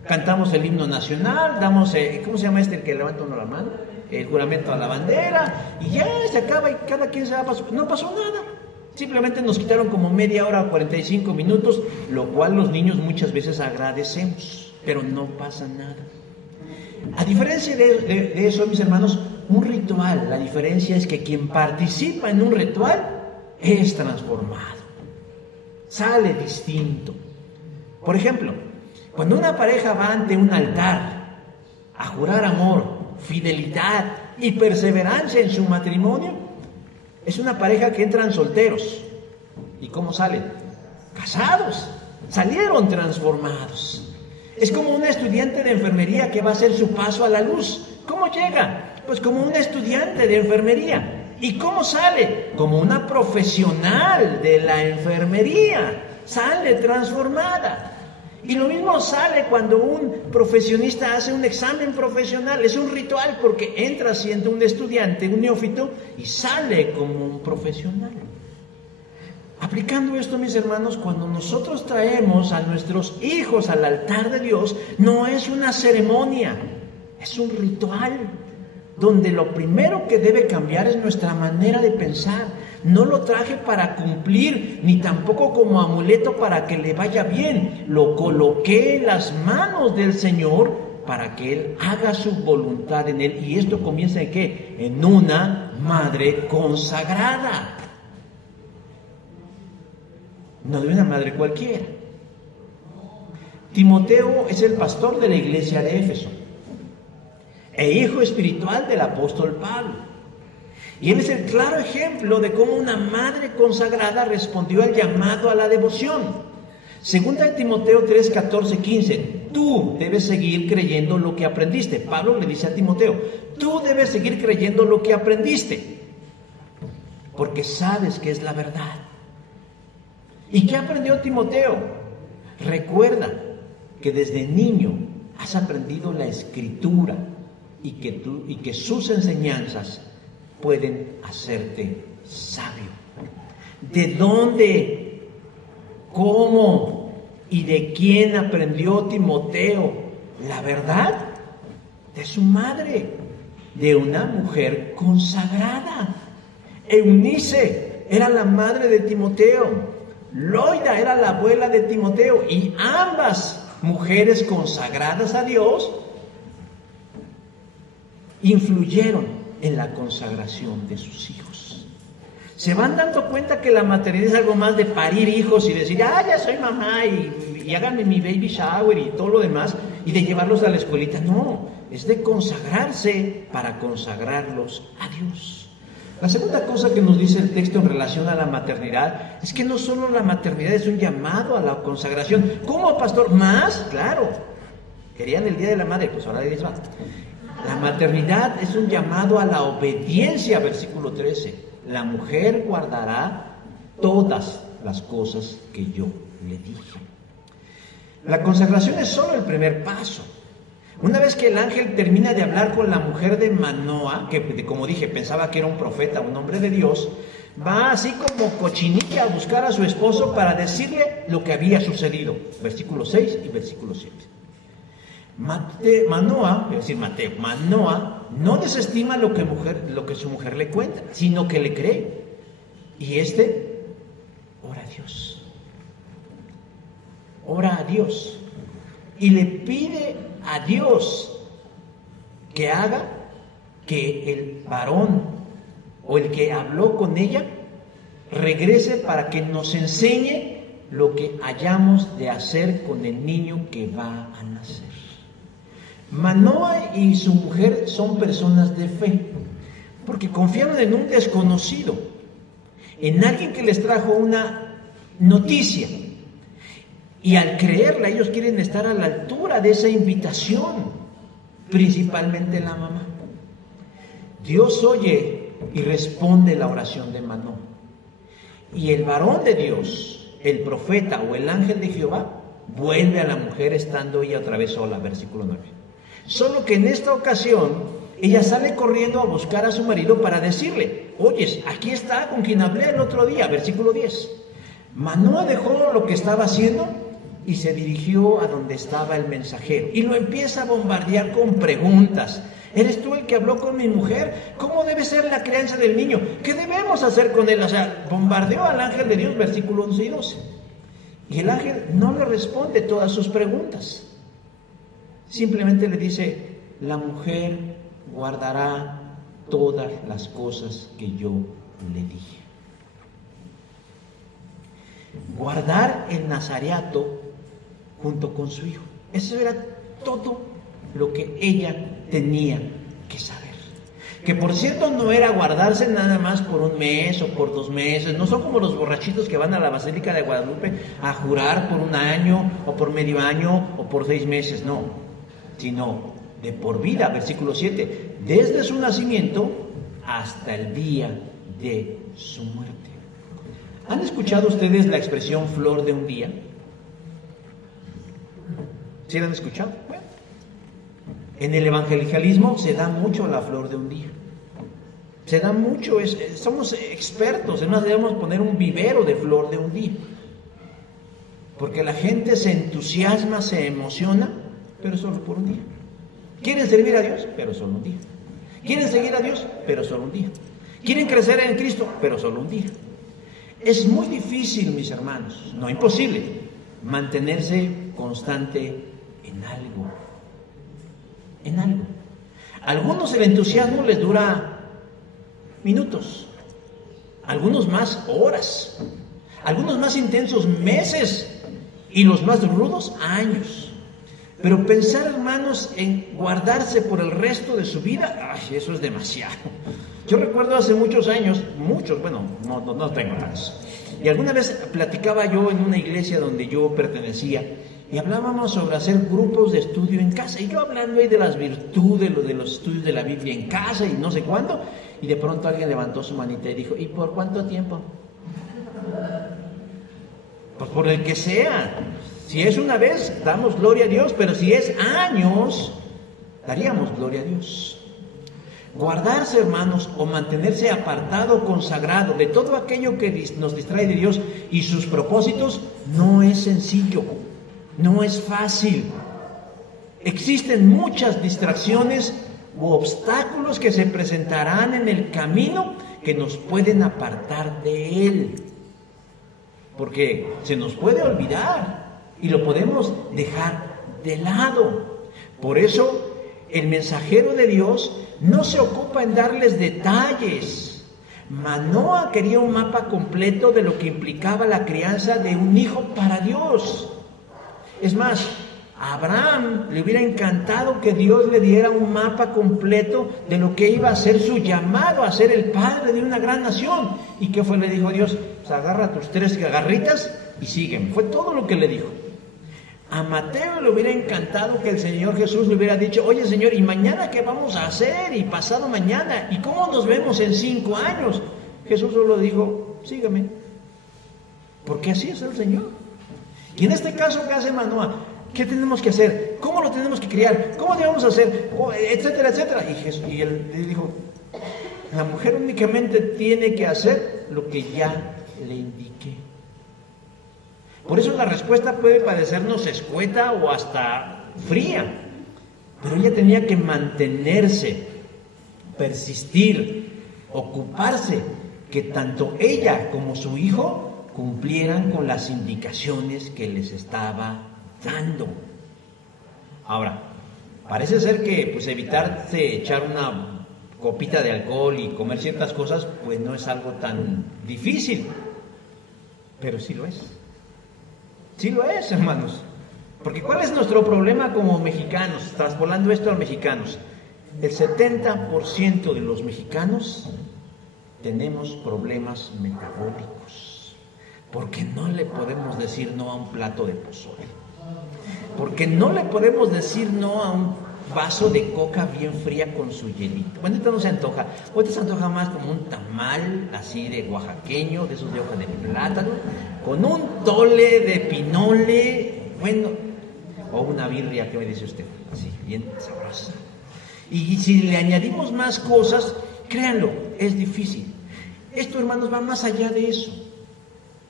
Cantamos el himno nacional, damos, ¿cómo se llama el que levanta uno la mano? El juramento a la bandera, y ya se acaba y cada quien se va a no pasó nada. Simplemente nos quitaron como media hora o 45 minutos, lo cual los niños muchas veces agradecemos, pero no pasa nada. A diferencia de eso, mis hermanos, un ritual, la diferencia es que quien participa en un ritual es transformado, sale distinto. Por ejemplo, cuando una pareja va ante un altar a jurar amor, fidelidad y perseverancia en su matrimonio, es una pareja que entran solteros ¿Y cómo salen? Casados. Salieron transformados. Es como una estudiante de enfermería que va a hacer su paso a la luz. ¿Cómo llega? Pues como una estudiante de enfermería. ¿Y cómo sale? Como una profesional de la enfermería. Sale transformada. Y lo mismo sale cuando un profesionista hace un examen profesional. Es un ritual porque entra siendo un estudiante, un neófito, y sale como un profesional. Aplicando esto, mis hermanos, cuando nosotros traemos a nuestros hijos al altar de Dios, no es una ceremonia, es un ritual, donde lo primero que debe cambiar es nuestra manera de pensar. No lo traje para cumplir, ni tampoco como amuleto para que le vaya bien. Lo coloqué en las manos del Señor para que Él haga su voluntad en Él. Y esto comienza ¿en qué? En una madre consagrada. No de una madre cualquiera. Timoteo es el pastor de la iglesia de Éfeso e hijo espiritual del apóstol Pablo. Y él es el claro ejemplo de cómo una madre consagrada respondió al llamado a la devoción. Segunda de Timoteo 3, 14, 15. Tú debes seguir creyendo lo que aprendiste. Pablo le dice a Timoteo, tú debes seguir creyendo lo que aprendiste, porque sabes que es la verdad. ¿Y qué aprendió Timoteo? Recuerda que desde niño has aprendido la Escritura y que sus enseñanzas pueden hacerte sabio. ¿De dónde, cómo y de quién aprendió Timoteo la verdad? De su madre, de una mujer consagrada. Eunice era la madre de Timoteo. Loida era la abuela de Timoteo, y ambas mujeres consagradas a Dios influyeron en la consagración de sus hijos. Se van dando cuenta que la maternidad es algo más de parir hijos y decir, ya soy mamá y háganme mi baby shower y todo lo demás, y de llevarlos a la escuelita. No, es de consagrarse para consagrarlos a Dios. La segunda cosa que nos dice el texto en relación a la maternidad es que no solo la maternidad es un llamado a la consagración. ¿Cómo, pastor? ¿Más? Claro. Querían el Día de la Madre, pues ahora les va. La maternidad es un llamado a la obediencia, versículo 13. La mujer guardará todas las cosas que yo le dije. La consagración es solo el primer paso. Una vez que el ángel termina de hablar con la mujer de Manoa, que como dije pensaba que era un profeta, un hombre de Dios, va así como cochinilla a buscar a su esposo para decirle lo que había sucedido. Versículo 6 y versículo 7. Manoa no desestima lo que su mujer le cuenta, sino que le cree. Y ora a Dios. Ora a Dios. Y le pide a Dios que haga que el varón o el que habló con ella regrese para que nos enseñe lo que hayamos de hacer con el niño que va a nacer. Manoa y su mujer son personas de fe, porque confiaron en un desconocido, en alguien que les trajo una noticia. Y al creerla, ellos quieren estar a la altura de esa invitación, principalmente la mamá. Dios oye y responde la oración de Manoa. Y el varón de Dios, el profeta o el ángel de Jehová, vuelve a la mujer estando ella otra vez sola, versículo 9. Solo que en esta ocasión, ella sale corriendo a buscar a su marido para decirle, oyes, aquí está con quien hablé el otro día, versículo 10. Manoa dejó lo que estaba haciendo y se dirigió a donde estaba el mensajero y lo empieza a bombardear con preguntas. ¿Eres tú el que habló con mi mujer? ¿Cómo debe ser la crianza del niño? ¿Qué debemos hacer con él? O sea, bombardeó al ángel de Dios, versículos 11 y 12. Y el ángel no le responde todas sus preguntas. Simplemente le dice, la mujer guardará todas las cosas que yo le dije. Guardar el nazareato junto con su hijo. Eso era todo lo que ella tenía que saber. Que por cierto no era guardarse nada más por un mes o por 2 meses. No son como los borrachitos que van a la Basílica de Guadalupe a jurar por 1 año o por medio año o por 6 meses. No, sino de por vida. Versículo 7. Desde su nacimiento hasta el día de su muerte. ¿Han escuchado ustedes la expresión flor de un día? ¿Sí la han escuchado? Bueno, en el evangelicalismo se da mucho la flor de un día. Se da mucho, somos expertos, es más, debemos poner un vivero de flor de un día. Porque la gente se entusiasma, se emociona, pero solo por un día. Quieren servir a Dios, pero solo un día. Quieren seguir a Dios, pero solo un día. Quieren crecer en Cristo, pero solo un día. Es muy difícil, mis hermanos, no imposible, mantenerse constante en algo. En algo. A algunos el entusiasmo les dura minutos, algunos más horas, algunos más intensos meses y los más rudos años. Pero pensar, hermanos, en guardarse por el resto de su vida, ¡ay, eso es demasiado! Yo recuerdo hace muchos años, no tengo tantos, y alguna vez platicaba yo en una iglesia donde yo pertenecía, y hablábamos sobre hacer grupos de estudio en casa, y yo hablando ahí de las virtudes, de los estudios de la Biblia en casa, y no sé cuándo, y de pronto alguien levantó su manita y dijo, ¿y por cuánto tiempo? Pues por el que sea. Si es una vez, damos gloria a Dios, pero si es años, daríamos gloria a Dios. Guardarse, hermanos, o mantenerse apartado, consagrado de todo aquello que nos distrae de Dios y sus propósitos, no es sencillo, no es fácil. Existen muchas distracciones u obstáculos que se presentarán en el camino que nos pueden apartar de Él. Porque se nos puede olvidar y lo podemos dejar de lado. Por eso, el mensajero de Dios no se ocupa en darles detalles. Manoa quería un mapa completo de lo que implicaba la crianza de un hijo para Dios. Es más, a Abraham le hubiera encantado que Dios le diera un mapa completo de lo que iba a ser su llamado a ser el padre de una gran nación. ¿Y qué fue? Le dijo Dios, pues agarra tus 3 garritas y sígueme. Fue todo lo que le dijo. A Mateo le hubiera encantado que el Señor Jesús le hubiera dicho, oye Señor, ¿y mañana qué vamos a hacer? ¿Y pasado mañana? ¿Y cómo nos vemos en 5 años? Jesús solo dijo, sígueme. Porque así es el Señor. Y en este caso, ¿qué hace Manoa? ¿Qué tenemos que hacer? ¿Cómo lo tenemos que criar? ¿Cómo debemos hacer? Etcétera, etcétera. Y él le dijo, la mujer únicamente tiene que hacer lo que ya le indiqué. Por eso la respuesta puede parecernos escueta o hasta fría, pero ella tenía que mantenerse, persistir, ocuparse, que tanto ella como su hijo cumplieran con las indicaciones que les estaba dando. Ahora, parece ser que pues evitarse echar una copita de alcohol y comer ciertas cosas, pues no es algo tan difícil, pero sí lo es. Sí lo es, hermanos. Porque ¿cuál es nuestro problema como mexicanos? Traspolando esto a los mexicanos. El 70% de los mexicanos tenemos problemas metabólicos. Porque no le podemos decir no a un plato de pozole. Porque no le podemos decir no a un vaso de coca bien fría con su hielito. Bueno, ahorita no se antoja. Ahorita se antoja más como un tamal así de oaxaqueño, de esos de hoja de plátano, con un tole de pinole, bueno, o una birria, ¿qué me dice usted? Así, bien sabrosa. Y si le añadimos más cosas, créanlo, es difícil. Esto, hermanos, va más allá de eso.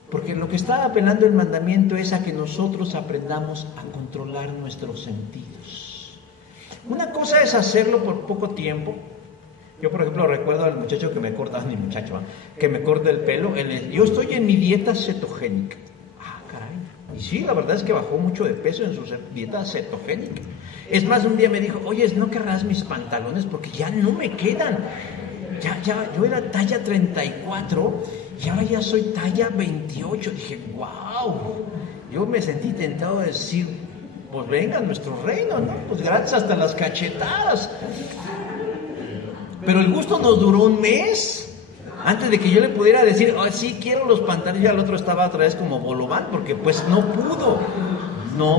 Porque lo que está apelando el mandamiento es a que nosotros aprendamos a controlar nuestros sentidos. Una cosa es hacerlo por poco tiempo. Yo, por ejemplo, recuerdo al muchacho que me corta, que me corta el pelo. Yo estoy en mi dieta cetogénica. Ah, caray. Y sí, la verdad es que bajó mucho de peso en su dieta cetogénica. Es más, un día me dijo, oye, ¿no querrás mis pantalones? Porque ya no me quedan. Yo era talla 34 y ahora ya soy talla 28. Dije, wow. Yo me sentí tentado de decir, pues venga nuestro reino, ¿no? Pues gracias hasta las cachetadas. Pero el gusto nos duró un mes antes de que yo le pudiera decir, oh, sí, quiero los pantalones. Y al otro estaba otra vez como bolobán, porque pues no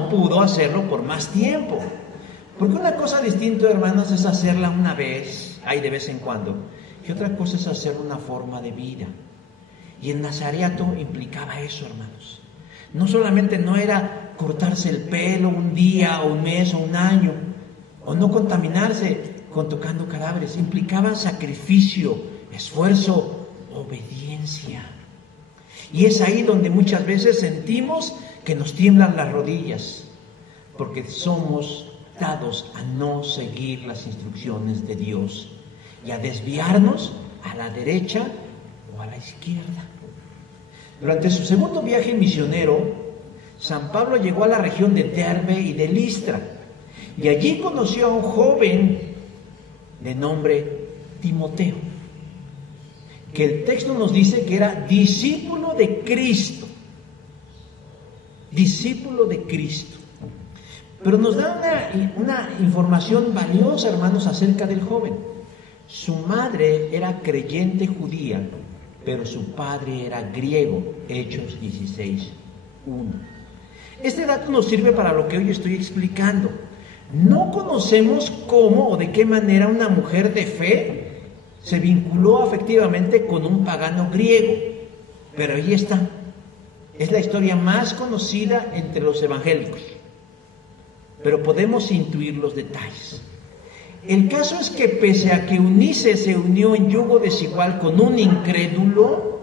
pudo hacerlo por más tiempo. Porque una cosa distinta, hermanos, es hacerla una vez, ahí de vez en cuando, y otra cosa es hacer una forma de vida. Y el nazareato implicaba eso, hermanos. No solamente no era cortarse el pelo un día, o un mes, o un año, o no contaminarse con tocando cadáveres. Implicaba sacrificio, esfuerzo, obediencia. Y es ahí donde muchas veces sentimos que nos tiemblan las rodillas, porque somos dados a no seguir las instrucciones de Dios y a desviarnos a la derecha o a la izquierda. Durante su segundo viaje misionero, San Pablo llegó a la región de Derbe y de Listra, y allí conoció a un joven de nombre Timoteo, que el texto nos dice que era discípulo de Cristo. Discípulo de Cristo. Pero nos da una información valiosa, hermanos, acerca del joven. Su madre era creyente judía, pero su padre era griego. Hechos 16:1. Este dato nos sirve para lo que hoy estoy explicando. No conocemos cómo o de qué manera una mujer de fe se vinculó afectivamente con un pagano griego, pero ahí está. Es la historia más conocida entre los evangélicos, pero podemos intuir los detalles. El caso es que pese a que Eunice se unió en yugo desigual con un incrédulo,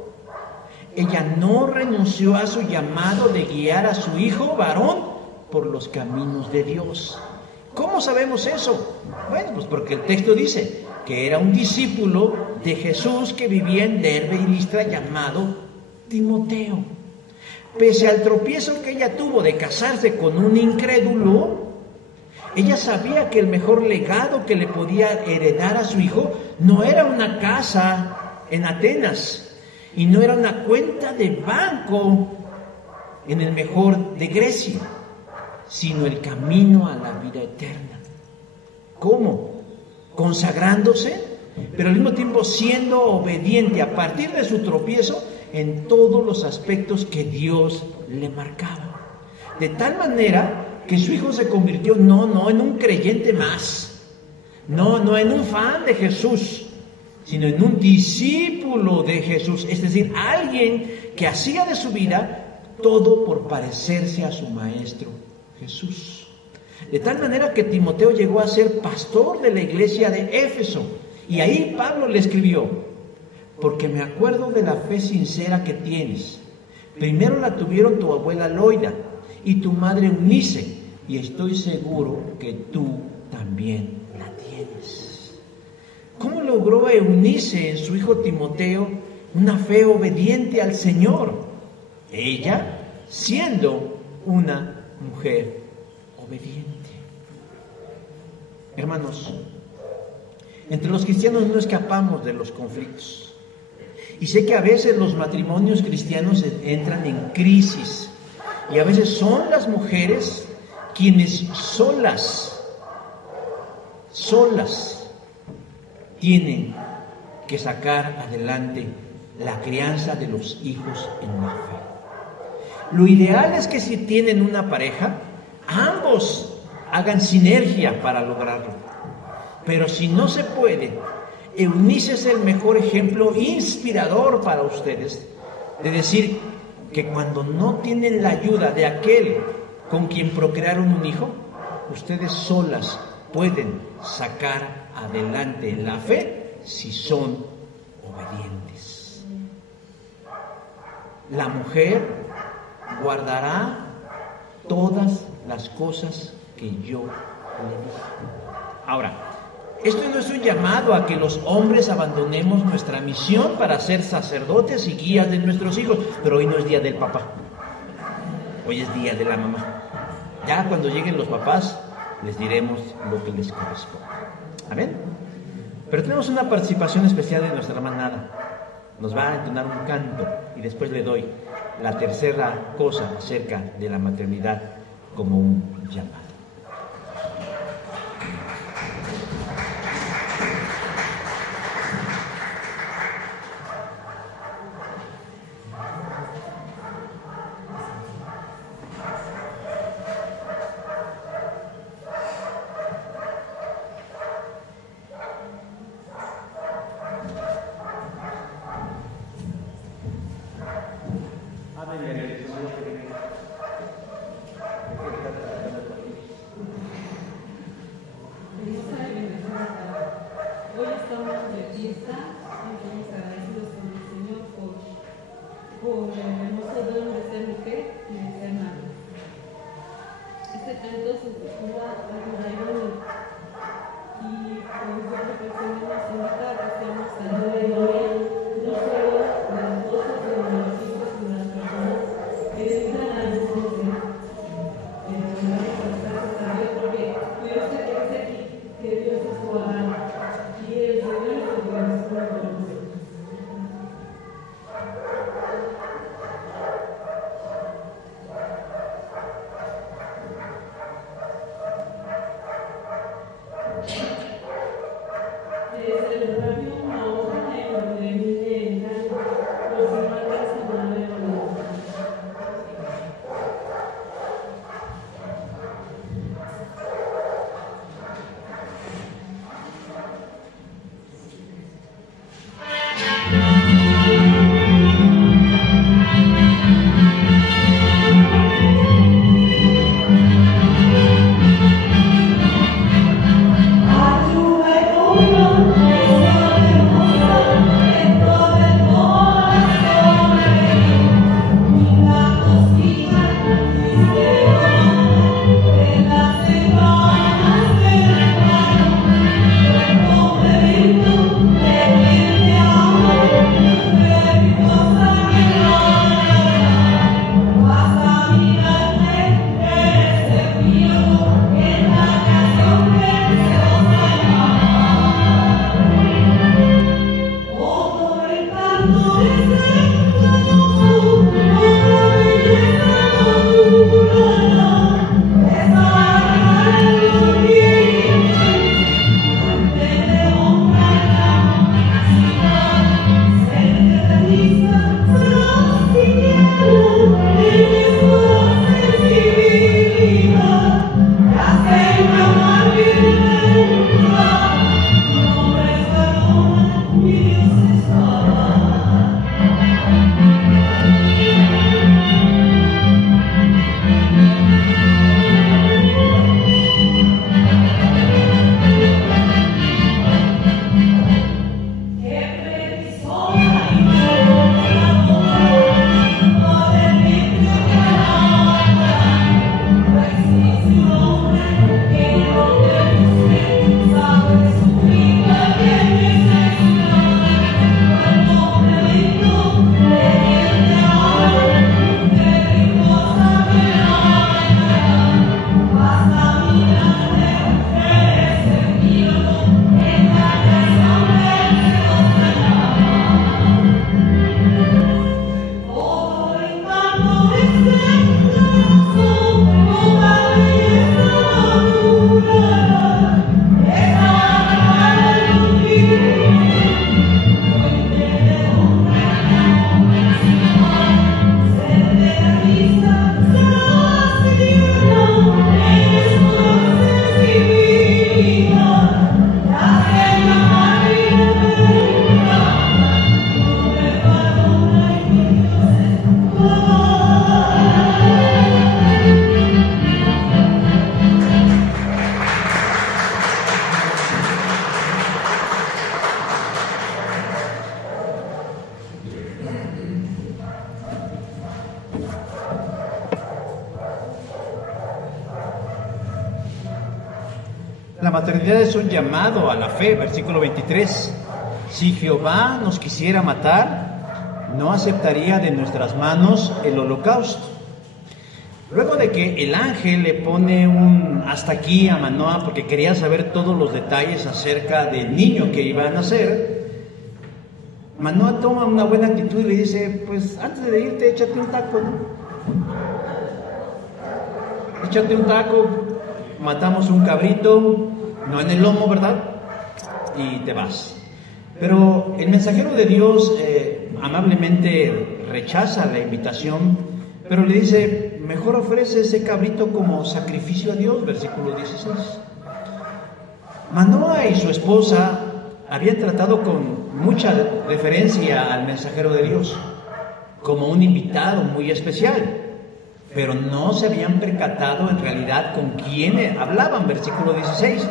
ella no renunció a su llamado de guiar a su hijo varón por los caminos de Dios. ¿Cómo sabemos eso? Bueno, pues porque el texto dice que era un discípulo de Jesús que vivía en Derbe y Listra llamado Timoteo. Pese al tropiezo que ella tuvo de casarse con un incrédulo, ella sabía que el mejor legado que le podía heredar a su hijo no era una casa en Atenas y no era una cuenta de banco en el mejor de Grecia, sino el camino a la vida eterna. ¿Cómo? Consagrándose, pero al mismo tiempo siendo obediente a partir de su tropiezo en todos los aspectos que Dios le marcaba. De tal manera que su hijo se convirtió no en un creyente más, no en un fan de Jesús, sino en un discípulo de Jesús, es decir, alguien que hacía de su vida todo por parecerse a su maestro Jesús. De tal manera que Timoteo llegó a ser pastor de la iglesia de Éfeso, y ahí Pablo le escribió: porque me acuerdo de la fe sincera que tienes. Primero la tuvieron tu abuela Loida y tu madre Eunice, y estoy seguro que tú también la tienes. ¿Cómo logró Eunice en su hijo Timoteo una fe obediente al Señor? Ella siendo una mujer obediente. Hermanos, entre los cristianos no escapamos de los conflictos. Y sé que a veces los matrimonios cristianos entran en crisis. Y a veces son las mujeres quienes solas tienen que sacar adelante la crianza de los hijos en la fe. Lo ideal es que si tienen una pareja, ambos hagan sinergia para lograrlo. Pero si no se puede, Eunice es el mejor ejemplo inspirador para ustedes de decir que cuando no tienen la ayuda de aquel con quien procrearon un hijo, ustedes solas pueden sacar adelante la fe si son obedientes. La mujer guardará todas las cosas que yo le dije. Ahora, esto no es un llamado a que los hombres abandonemos nuestra misión para ser sacerdotes y guías de nuestros hijos, pero hoy no es día del papá, hoy es día de la mamá. Ya cuando lleguen los papás les diremos lo que les corresponde. Amén. Pero tenemos una participación especial de nuestra hermana Nada. Nos va a entonar un canto y después le doy la tercera cosa acerca de la maternidad como un llamado. ese canto se titula Adonai. Y pues yo reflexioné nos invita a que seamos ayuda y gloria, no solo de las cosas, sino de los hijos y de las personas que necesitan a nosotros. Vamos a estar a Dios porque Dios se dice aquí que Dios es su hogar y el Señor es el que nos pone con nosotros. La maternidad es un llamado a la fe, versículo 23. Si Jehová nos quisiera matar, no aceptaría de nuestras manos el holocausto. Luego de que el ángel le pone un hasta aquí a Manoah porque quería saber todos los detalles acerca del niño que iba a nacer, Manoah toma una buena actitud y le dice, pues antes de irte échate un taco, ¿no? Échate un taco, matamos un cabrito, no en el lomo, ¿verdad? Y te vas. Pero el mensajero de Dios amablemente rechaza la invitación, pero le dice, mejor ofrece ese cabrito como sacrificio a Dios, versículo 16. Manoah y su esposa habían tratado con mucha deferencia al mensajero de Dios, como un invitado muy especial, pero no se habían percatado en realidad con quién hablaban, versículo 16.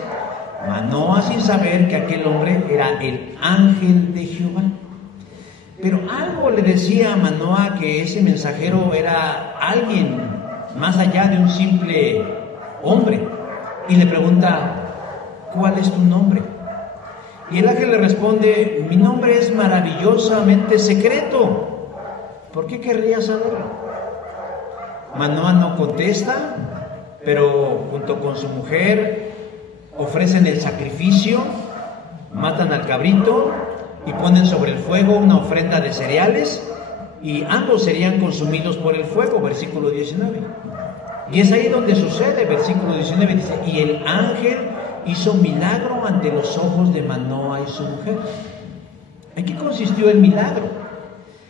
Manoah sin saber que aquel hombre era el ángel de Jehová. Pero algo le decía a Manoah que ese mensajero era alguien más allá de un simple hombre, y le pregunta, ¿cuál es tu nombre? Y el ángel le responde, mi nombre es maravillosamente secreto. ¿Por qué querrías saberlo? Manoa no contesta, pero junto con su mujer ofrecen el sacrificio, matan al cabrito y ponen sobre el fuego una ofrenda de cereales, y ambos serían consumidos por el fuego, versículo 19. Y es ahí donde sucede, versículo 19, dice, y el ángel hizo milagro ante los ojos de Manoa y su mujer. ¿En qué consistió el milagro?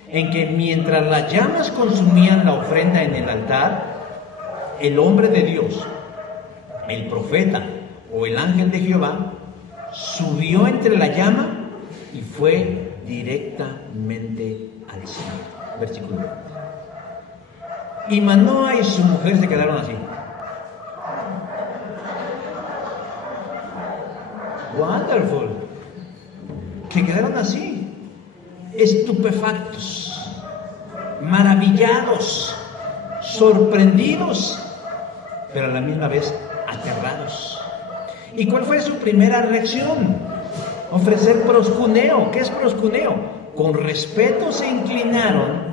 En que mientras las llamas consumían la ofrenda en el altar, el hombre de Dios, el profeta o el ángel de Jehová, subió entre la llama y fue directamente al cielo. Versículo 20. Y Manoa y su mujer se quedaron así. Wonderful. Que quedaron así, estupefactos, maravillados, sorprendidos, pero a la misma vez aterrados. ¿Y cuál fue su primera reacción? Ofrecer proscuneo. ¿Qué es proscuneo? Con respeto se inclinaron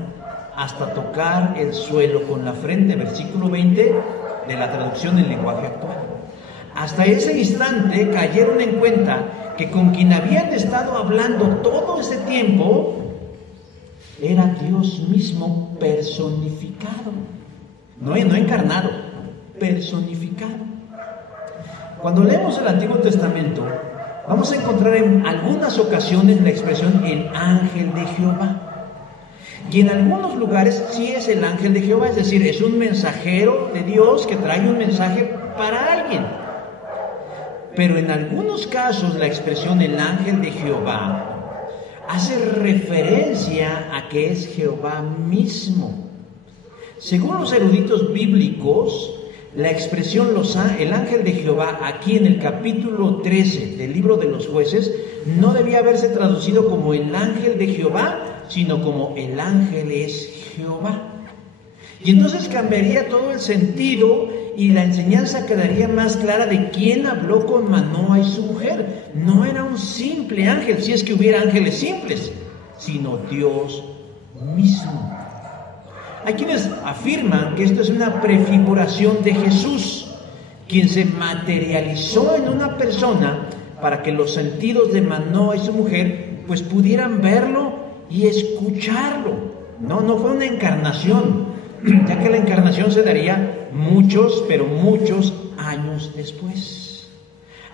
hasta tocar el suelo con la frente, versículo 20 de la traducción en lenguaje actual. Hasta ese instante cayeron en cuenta que con quien habían estado hablando todo ese tiempo era Dios mismo personificado, no encarnado, personificado. Cuando leemos el Antiguo Testamento, vamos a encontrar en algunas ocasiones la expresión el ángel de Jehová. Y en algunos lugares sí es el ángel de Jehová, es decir, es un mensajero de Dios que trae un mensaje para alguien. Pero en algunos casos la expresión el ángel de Jehová hace referencia a que es Jehová mismo. Según los eruditos bíblicos, la expresión el ángel de Jehová aquí en el capítulo 13 del libro de los Jueces no debía haberse traducido como el ángel de Jehová, sino como el ángel es Jehová. Y entonces cambiaría todo el sentido y la enseñanza quedaría más clara de quién habló con Manoa y su mujer. No era un simple ángel, si es que hubiera ángeles simples, sino Dios mismo. Hay quienes afirman que esto es una prefiguración de Jesús, quien se materializó en una persona para que los sentidos de Manoa y su mujer pues pudieran verlo y escucharlo. No fue una encarnación, ya que la encarnación se daría muchos, pero muchos años después.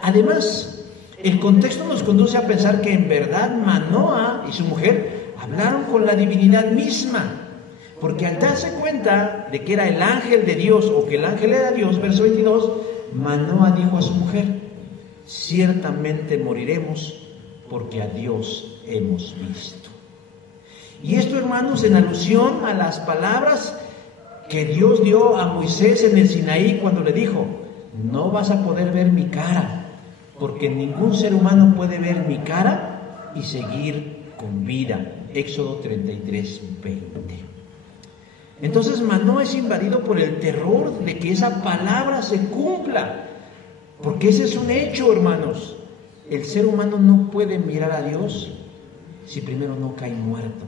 Además, el contexto nos conduce a pensar que en verdad Manoa y su mujer hablaron con la divinidad misma, porque al darse cuenta de que era el ángel de Dios o que el ángel era Dios, verso 22, Manoa dijo a su mujer, ciertamente moriremos porque a Dios hemos visto. Y esto, hermanos, en alusión a las palabras que Dios dio a Moisés en el Sinaí cuando le dijo, no vas a poder ver mi cara, porque ningún ser humano puede ver mi cara y seguir con vida. Éxodo 33, 20. Entonces Manoa es invadido por el terror de que esa palabra se cumpla, porque ese es un hecho, hermanos. El ser humano no puede mirar a Dios si primero no cae muerto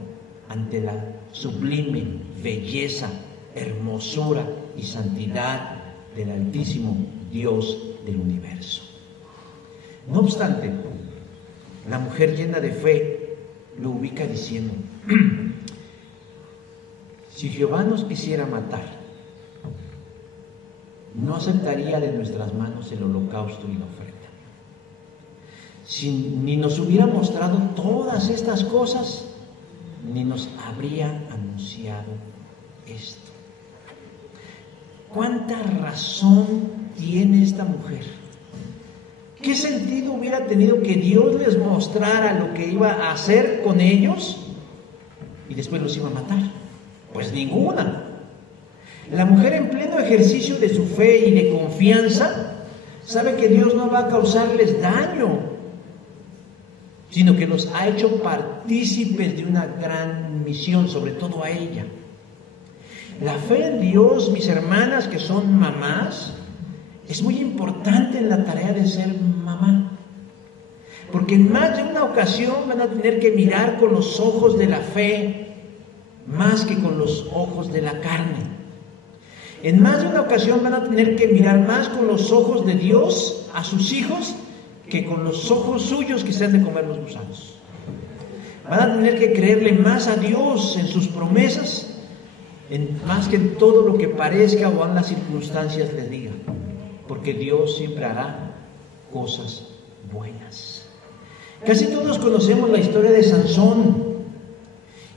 ante la sublime belleza, hermosura y santidad del Altísimo Dios del universo. No obstante, la mujer llena de fe lo ubica diciendo, si Jehová nos quisiera matar, no aceptaría de nuestras manos el holocausto y la ofrenda. Si ni nos hubiera mostrado todas estas cosas, ni nos habría anunciado esto. ¿Cuánta razón tiene esta mujer? ¿Qué sentido hubiera tenido que Dios les mostrara lo que iba a hacer con ellos y después los iba a matar? Pues ninguna. La mujer, en pleno ejercicio de su fe y de confianza, sabe que Dios no va a causarles daño, sino que los ha hecho partícipes de una gran misión, sobre todo a ella. La fe en Dios, mis hermanas que son mamás, es muy importante en la tarea de ser mamá. Porque en más de una ocasión van a tener que mirar con los ojos de la fe más que con los ojos de la carne. En más de una ocasión van a tener que mirar más con los ojos de Dios a sus hijos que con los ojos suyos que se han de comer los gusanos. Van a tener que creerle más a Dios en sus promesas, más que en todo lo que parezca o en las circunstancias les diga, porque Dios siempre hará cosas buenas. Casi todos conocemos la historia de Sansón,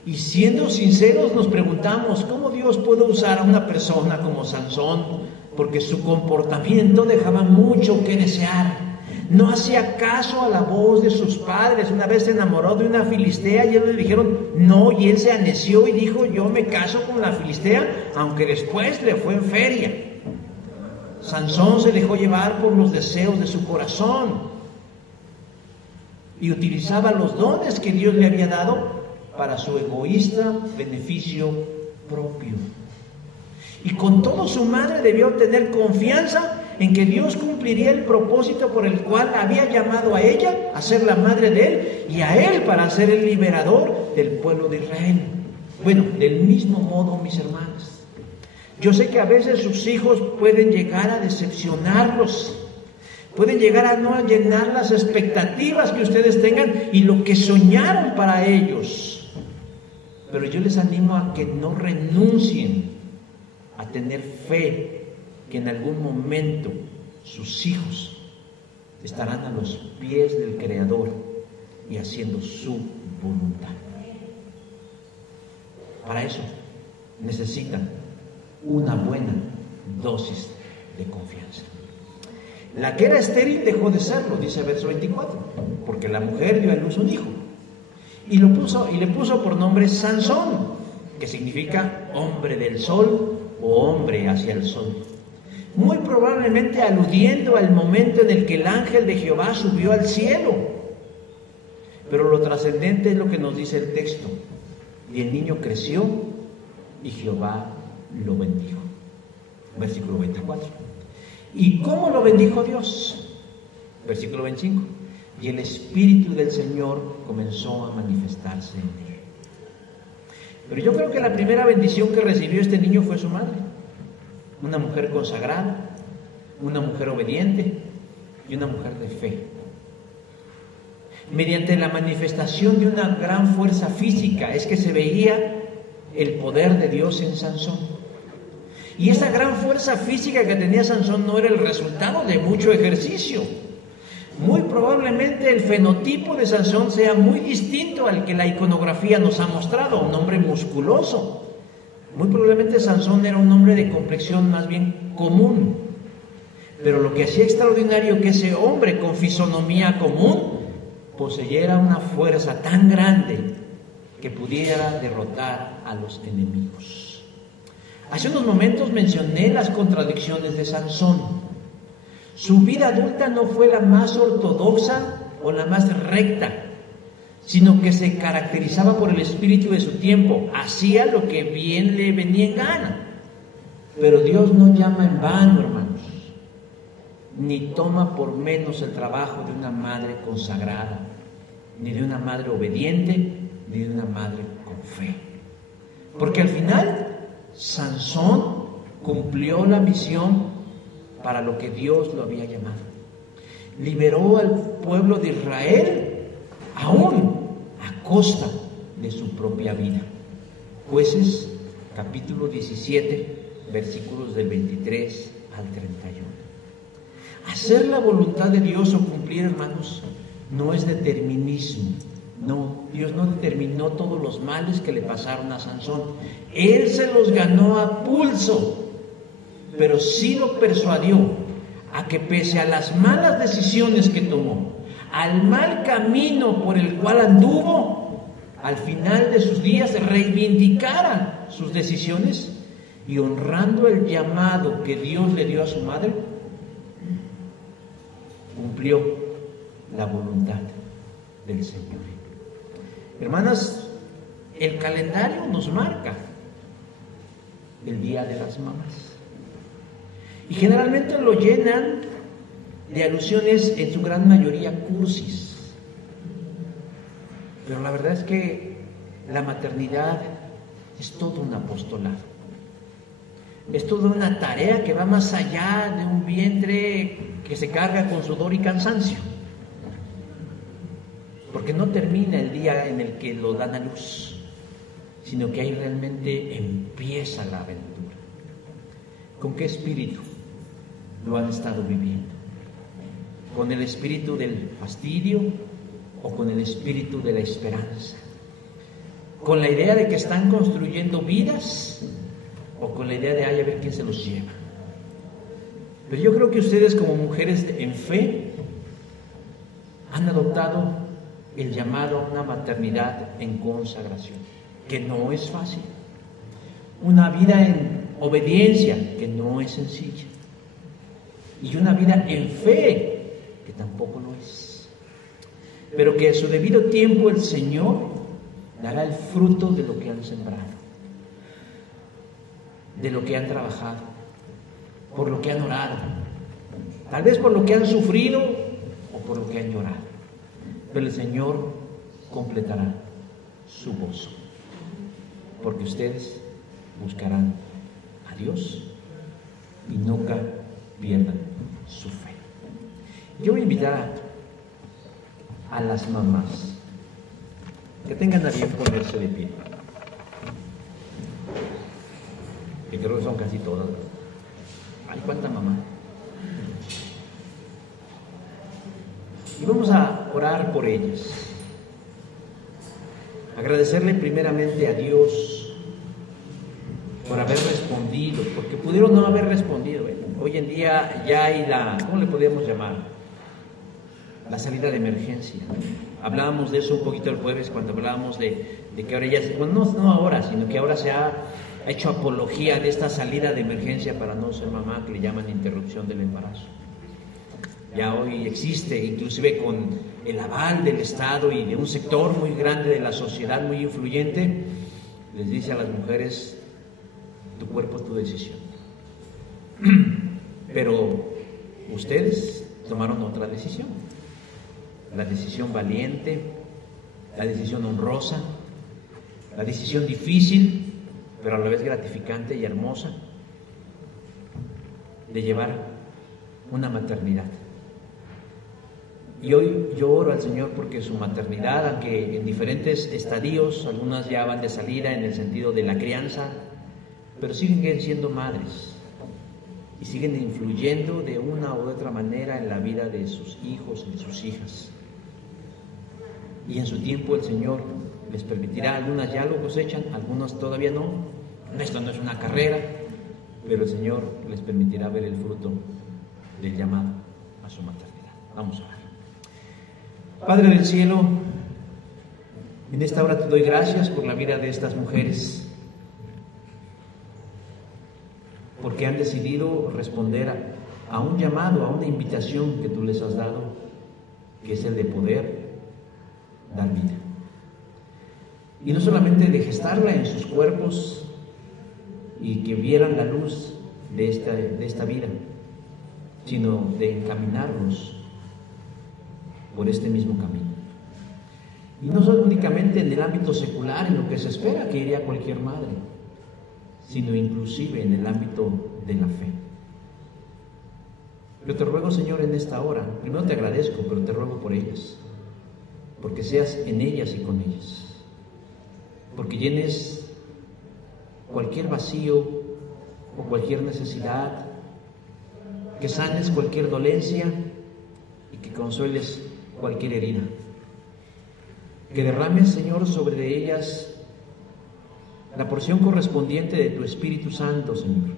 y siendo sinceros nos preguntamos cómo Dios puede usar a una persona como Sansón, porque su comportamiento dejaba mucho que desear. No hacía caso a la voz de sus padres. Una vez se enamoró de una filistea y ellos le dijeron no, y él se aneció y dijo yo me caso con la filistea, aunque después le fue en feria. Sansón se dejó llevar por los deseos de su corazón y utilizaba los dones que Dios le había dado para su egoísta beneficio propio. Y con todo su madre debió tener confianza en que Dios cumpliría el propósito por el cual había llamado a ella a ser la madre de él y a él para ser el liberador del pueblo de Israel. Bueno, del mismo modo, mis hermanos, yo sé que a veces sus hijos pueden llegar a decepcionarlos, pueden llegar a no llenar las expectativas que ustedes tengan y lo que soñaron para ellos. Pero yo les animo a que no renuncien a tener fe que en algún momento sus hijos estarán a los pies del Creador y haciendo su voluntad. Para eso necesitan una buena dosis de confianza. La que era estéril dejó de serlo, dice el verso 24, porque la mujer dio a luz un hijo y le puso por nombre Sansón, que significa hombre del sol o hombre hacia el sol, muy probablemente aludiendo al momento en el que el ángel de Jehová subió al cielo. Pero lo trascendente es lo que nos dice el texto: y el niño creció y Jehová lo bendijo. Versículo 24. ¿Y cómo lo bendijo Dios? Versículo 25. Y el Espíritu del Señor comenzó a manifestarse en él. Pero yo creo que la primera bendición que recibió este niño fue su madre. Una mujer consagrada, una mujer obediente y una mujer de fe. Mediante la manifestación de una gran fuerza física es que se veía el poder de Dios en Sansón. Y esa gran fuerza física que tenía Sansón no era el resultado de mucho ejercicio. Muy probablemente el fenotipo de Sansón sea muy distinto al que la iconografía nos ha mostrado, un hombre musculoso. Muy probablemente Sansón era un hombre de complexión más bien común. Pero lo que hacía extraordinario que ese hombre con fisonomía común poseyera una fuerza tan grande que pudiera derrotar a los enemigos. Hace unos momentos mencioné las contradicciones de Sansón. Su vida adulta no fue la más ortodoxa o la más recta, sino que se caracterizaba por el espíritu de su tiempo. Hacía lo que bien le venía en gana. Pero Dios no llama en vano, hermanos, ni toma por menos el trabajo de una madre consagrada, ni de una madre obediente, ni de una madre con fe. Porque al final Sansón cumplió la misión para lo que Dios lo había llamado. Liberó al pueblo de Israel aún a costa de su propia vida. Jueces capítulo 17, versículos del 23 al 31. Hacer la voluntad de Dios o cumplir, hermanos, no es determinismo. No, Dios no determinó todos los males que le pasaron a Sansón. Él se los ganó a pulso, pero sí lo persuadió a que pese a las malas decisiones que tomó, al mal camino por el cual anduvo, al final de sus días reivindicara sus decisiones y honrando el llamado que Dios le dio a su madre, cumplió la voluntad del Señor. Hermanas, el calendario nos marca el Día de las Mamás. Y generalmente lo llenan de alusiones, en su gran mayoría cursis. Pero la verdad es que la maternidad es todo un apostolado. Es toda una tarea que va más allá de un vientre que se carga con sudor y cansancio. Porque no termina el día en el que lo dan a luz, sino que ahí realmente empieza la aventura. ¿Con qué espíritu lo han estado viviendo? ¿Con el espíritu del fastidio o con el espíritu de la esperanza? ¿Con la idea de que están construyendo vidas o con la idea de, ay, a ver quién se los lleva? Pero yo creo que ustedes, como mujeres en fe, han adoptado el llamado a una maternidad en consagración, que no es fácil. Una vida en obediencia, que no es sencilla. Y una vida en fe, que tampoco lo es. Pero que a su debido tiempo el Señor dará el fruto de lo que han sembrado, de lo que han trabajado, por lo que han orado, tal vez por lo que han sufrido o por lo que han llorado. Pero el Señor completará su gozo, porque ustedes buscarán a Dios y nunca pierdan su fe. Yo voy a invitar a las mamás que tengan a bien ponerse de pie, que creo que son casi todas. Ay, cuánta mamá. Y vamos a orar por ellas, agradecerle primeramente a Dios por haber respondido, porque pudieron no haber respondido. Hoy en día ya hay ¿cómo le podríamos llamar? La salida de emergencia. Hablábamos de eso un poquito el jueves cuando hablábamos de que ahora ya, bueno, no ahora, sino que ahora se ha hecho apología de esta salida de emergencia para no ser mamá, que le llaman interrupción del embarazo. Ya hoy existe, inclusive con el aval del Estado y de un sector muy grande de la sociedad, muy influyente, les dice a las mujeres: tu cuerpo es tu decisión. Pero ustedes tomaron otra decisión, la decisión valiente, la decisión honrosa, la decisión difícil, pero a la vez gratificante y hermosa, de llevar una maternidad. Y hoy yo oro al Señor porque su maternidad, aunque en diferentes estadios, algunas ya van de salida en el sentido de la crianza, pero siguen siendo madres y siguen influyendo de una u otra manera en la vida de sus hijos y de sus hijas. Y en su tiempo el Señor les permitirá, algunas ya lo cosechan, algunas todavía no. Esto no es una carrera, pero el Señor les permitirá ver el fruto del llamado a su maternidad. Vamos a orar. Padre del cielo, en esta hora te doy gracias por la vida de estas mujeres, porque han decidido responder a un llamado, a una invitación que tú les has dado, que es el de poder dar vida. Y no solamente de gestarla en sus cuerpos y que vieran la luz de esta vida, sino de encaminarlos por este mismo camino. Y no solo únicamente en el ámbito secular, en lo que se espera que iría cualquier madre, sino inclusive en el ámbito de la fe. Yo te ruego, Señor, en esta hora, primero te agradezco, pero te ruego por ellas, porque seas en ellas y con ellas, porque llenes cualquier vacío o cualquier necesidad, que sanes cualquier dolencia y que consueles cualquier herida. Que derrames, Señor, sobre ellas la porción correspondiente de tu Espíritu Santo, Señor,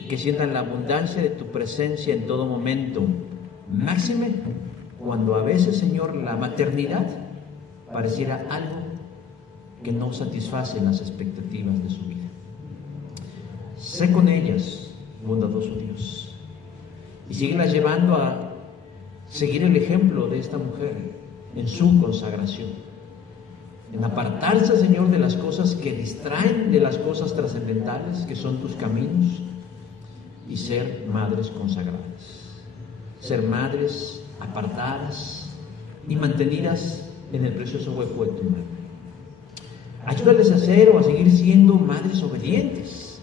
y que sientan la abundancia de tu presencia en todo momento, máxime cuando a veces, Señor, la maternidad pareciera algo que no satisface las expectativas de su vida. Sé con ellas, bondadoso Dios, y síguelas llevando a seguir el ejemplo de esta mujer en su consagración, en apartarse, Señor, de las cosas que distraen de las cosas trascendentales, que son tus caminos, y ser madres consagradas, ser madres apartadas y mantenidas en el precioso hueco de tu mano. Ayúdales a ser o a seguir siendo madres obedientes,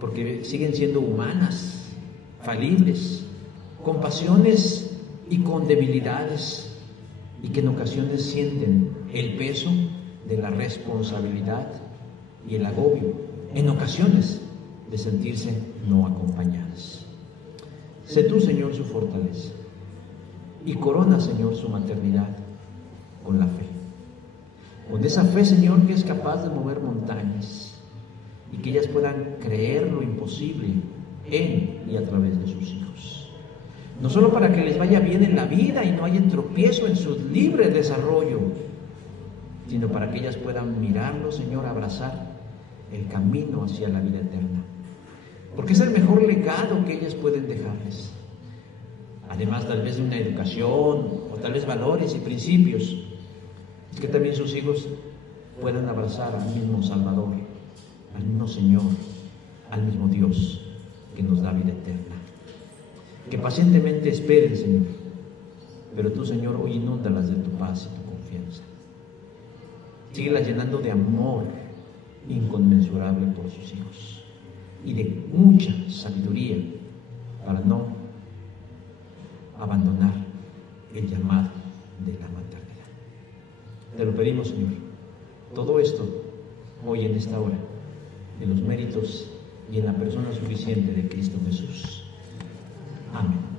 porque siguen siendo humanas, falibles, con pasiones y con debilidades, y que en ocasiones sienten el peso de la responsabilidad y el agobio, en ocasiones, de sentirse no acompañadas. Sé tú, Señor, su fortaleza, y corona, Señor, su maternidad con la fe. Con esa fe, Señor, que es capaz de mover montañas, y que ellas puedan creer lo imposible en y a través de sus hijos. No solo para que les vaya bien en la vida y no haya tropiezo en su libre desarrollo, sino para que ellas puedan mirarlo, Señor, abrazar el camino hacia la vida eterna. Porque es el mejor legado que ellas pueden dejarles. Además, tal vez de una educación, o tal vez valores y principios, es que también sus hijos puedan abrazar al mismo Salvador, al mismo Señor, al mismo Dios que nos da vida eterna. Que pacientemente esperen, Señor, pero tú, Señor, hoy inúndalas de tu paz y tu confianza. Síguelas llenando de amor inconmensurable por sus hijos y de mucha sabiduría para no abandonar el llamado de la maternidad. Te lo pedimos, Señor, todo esto hoy en esta hora, en los méritos y en la persona suficiente de Cristo Jesús. Amén.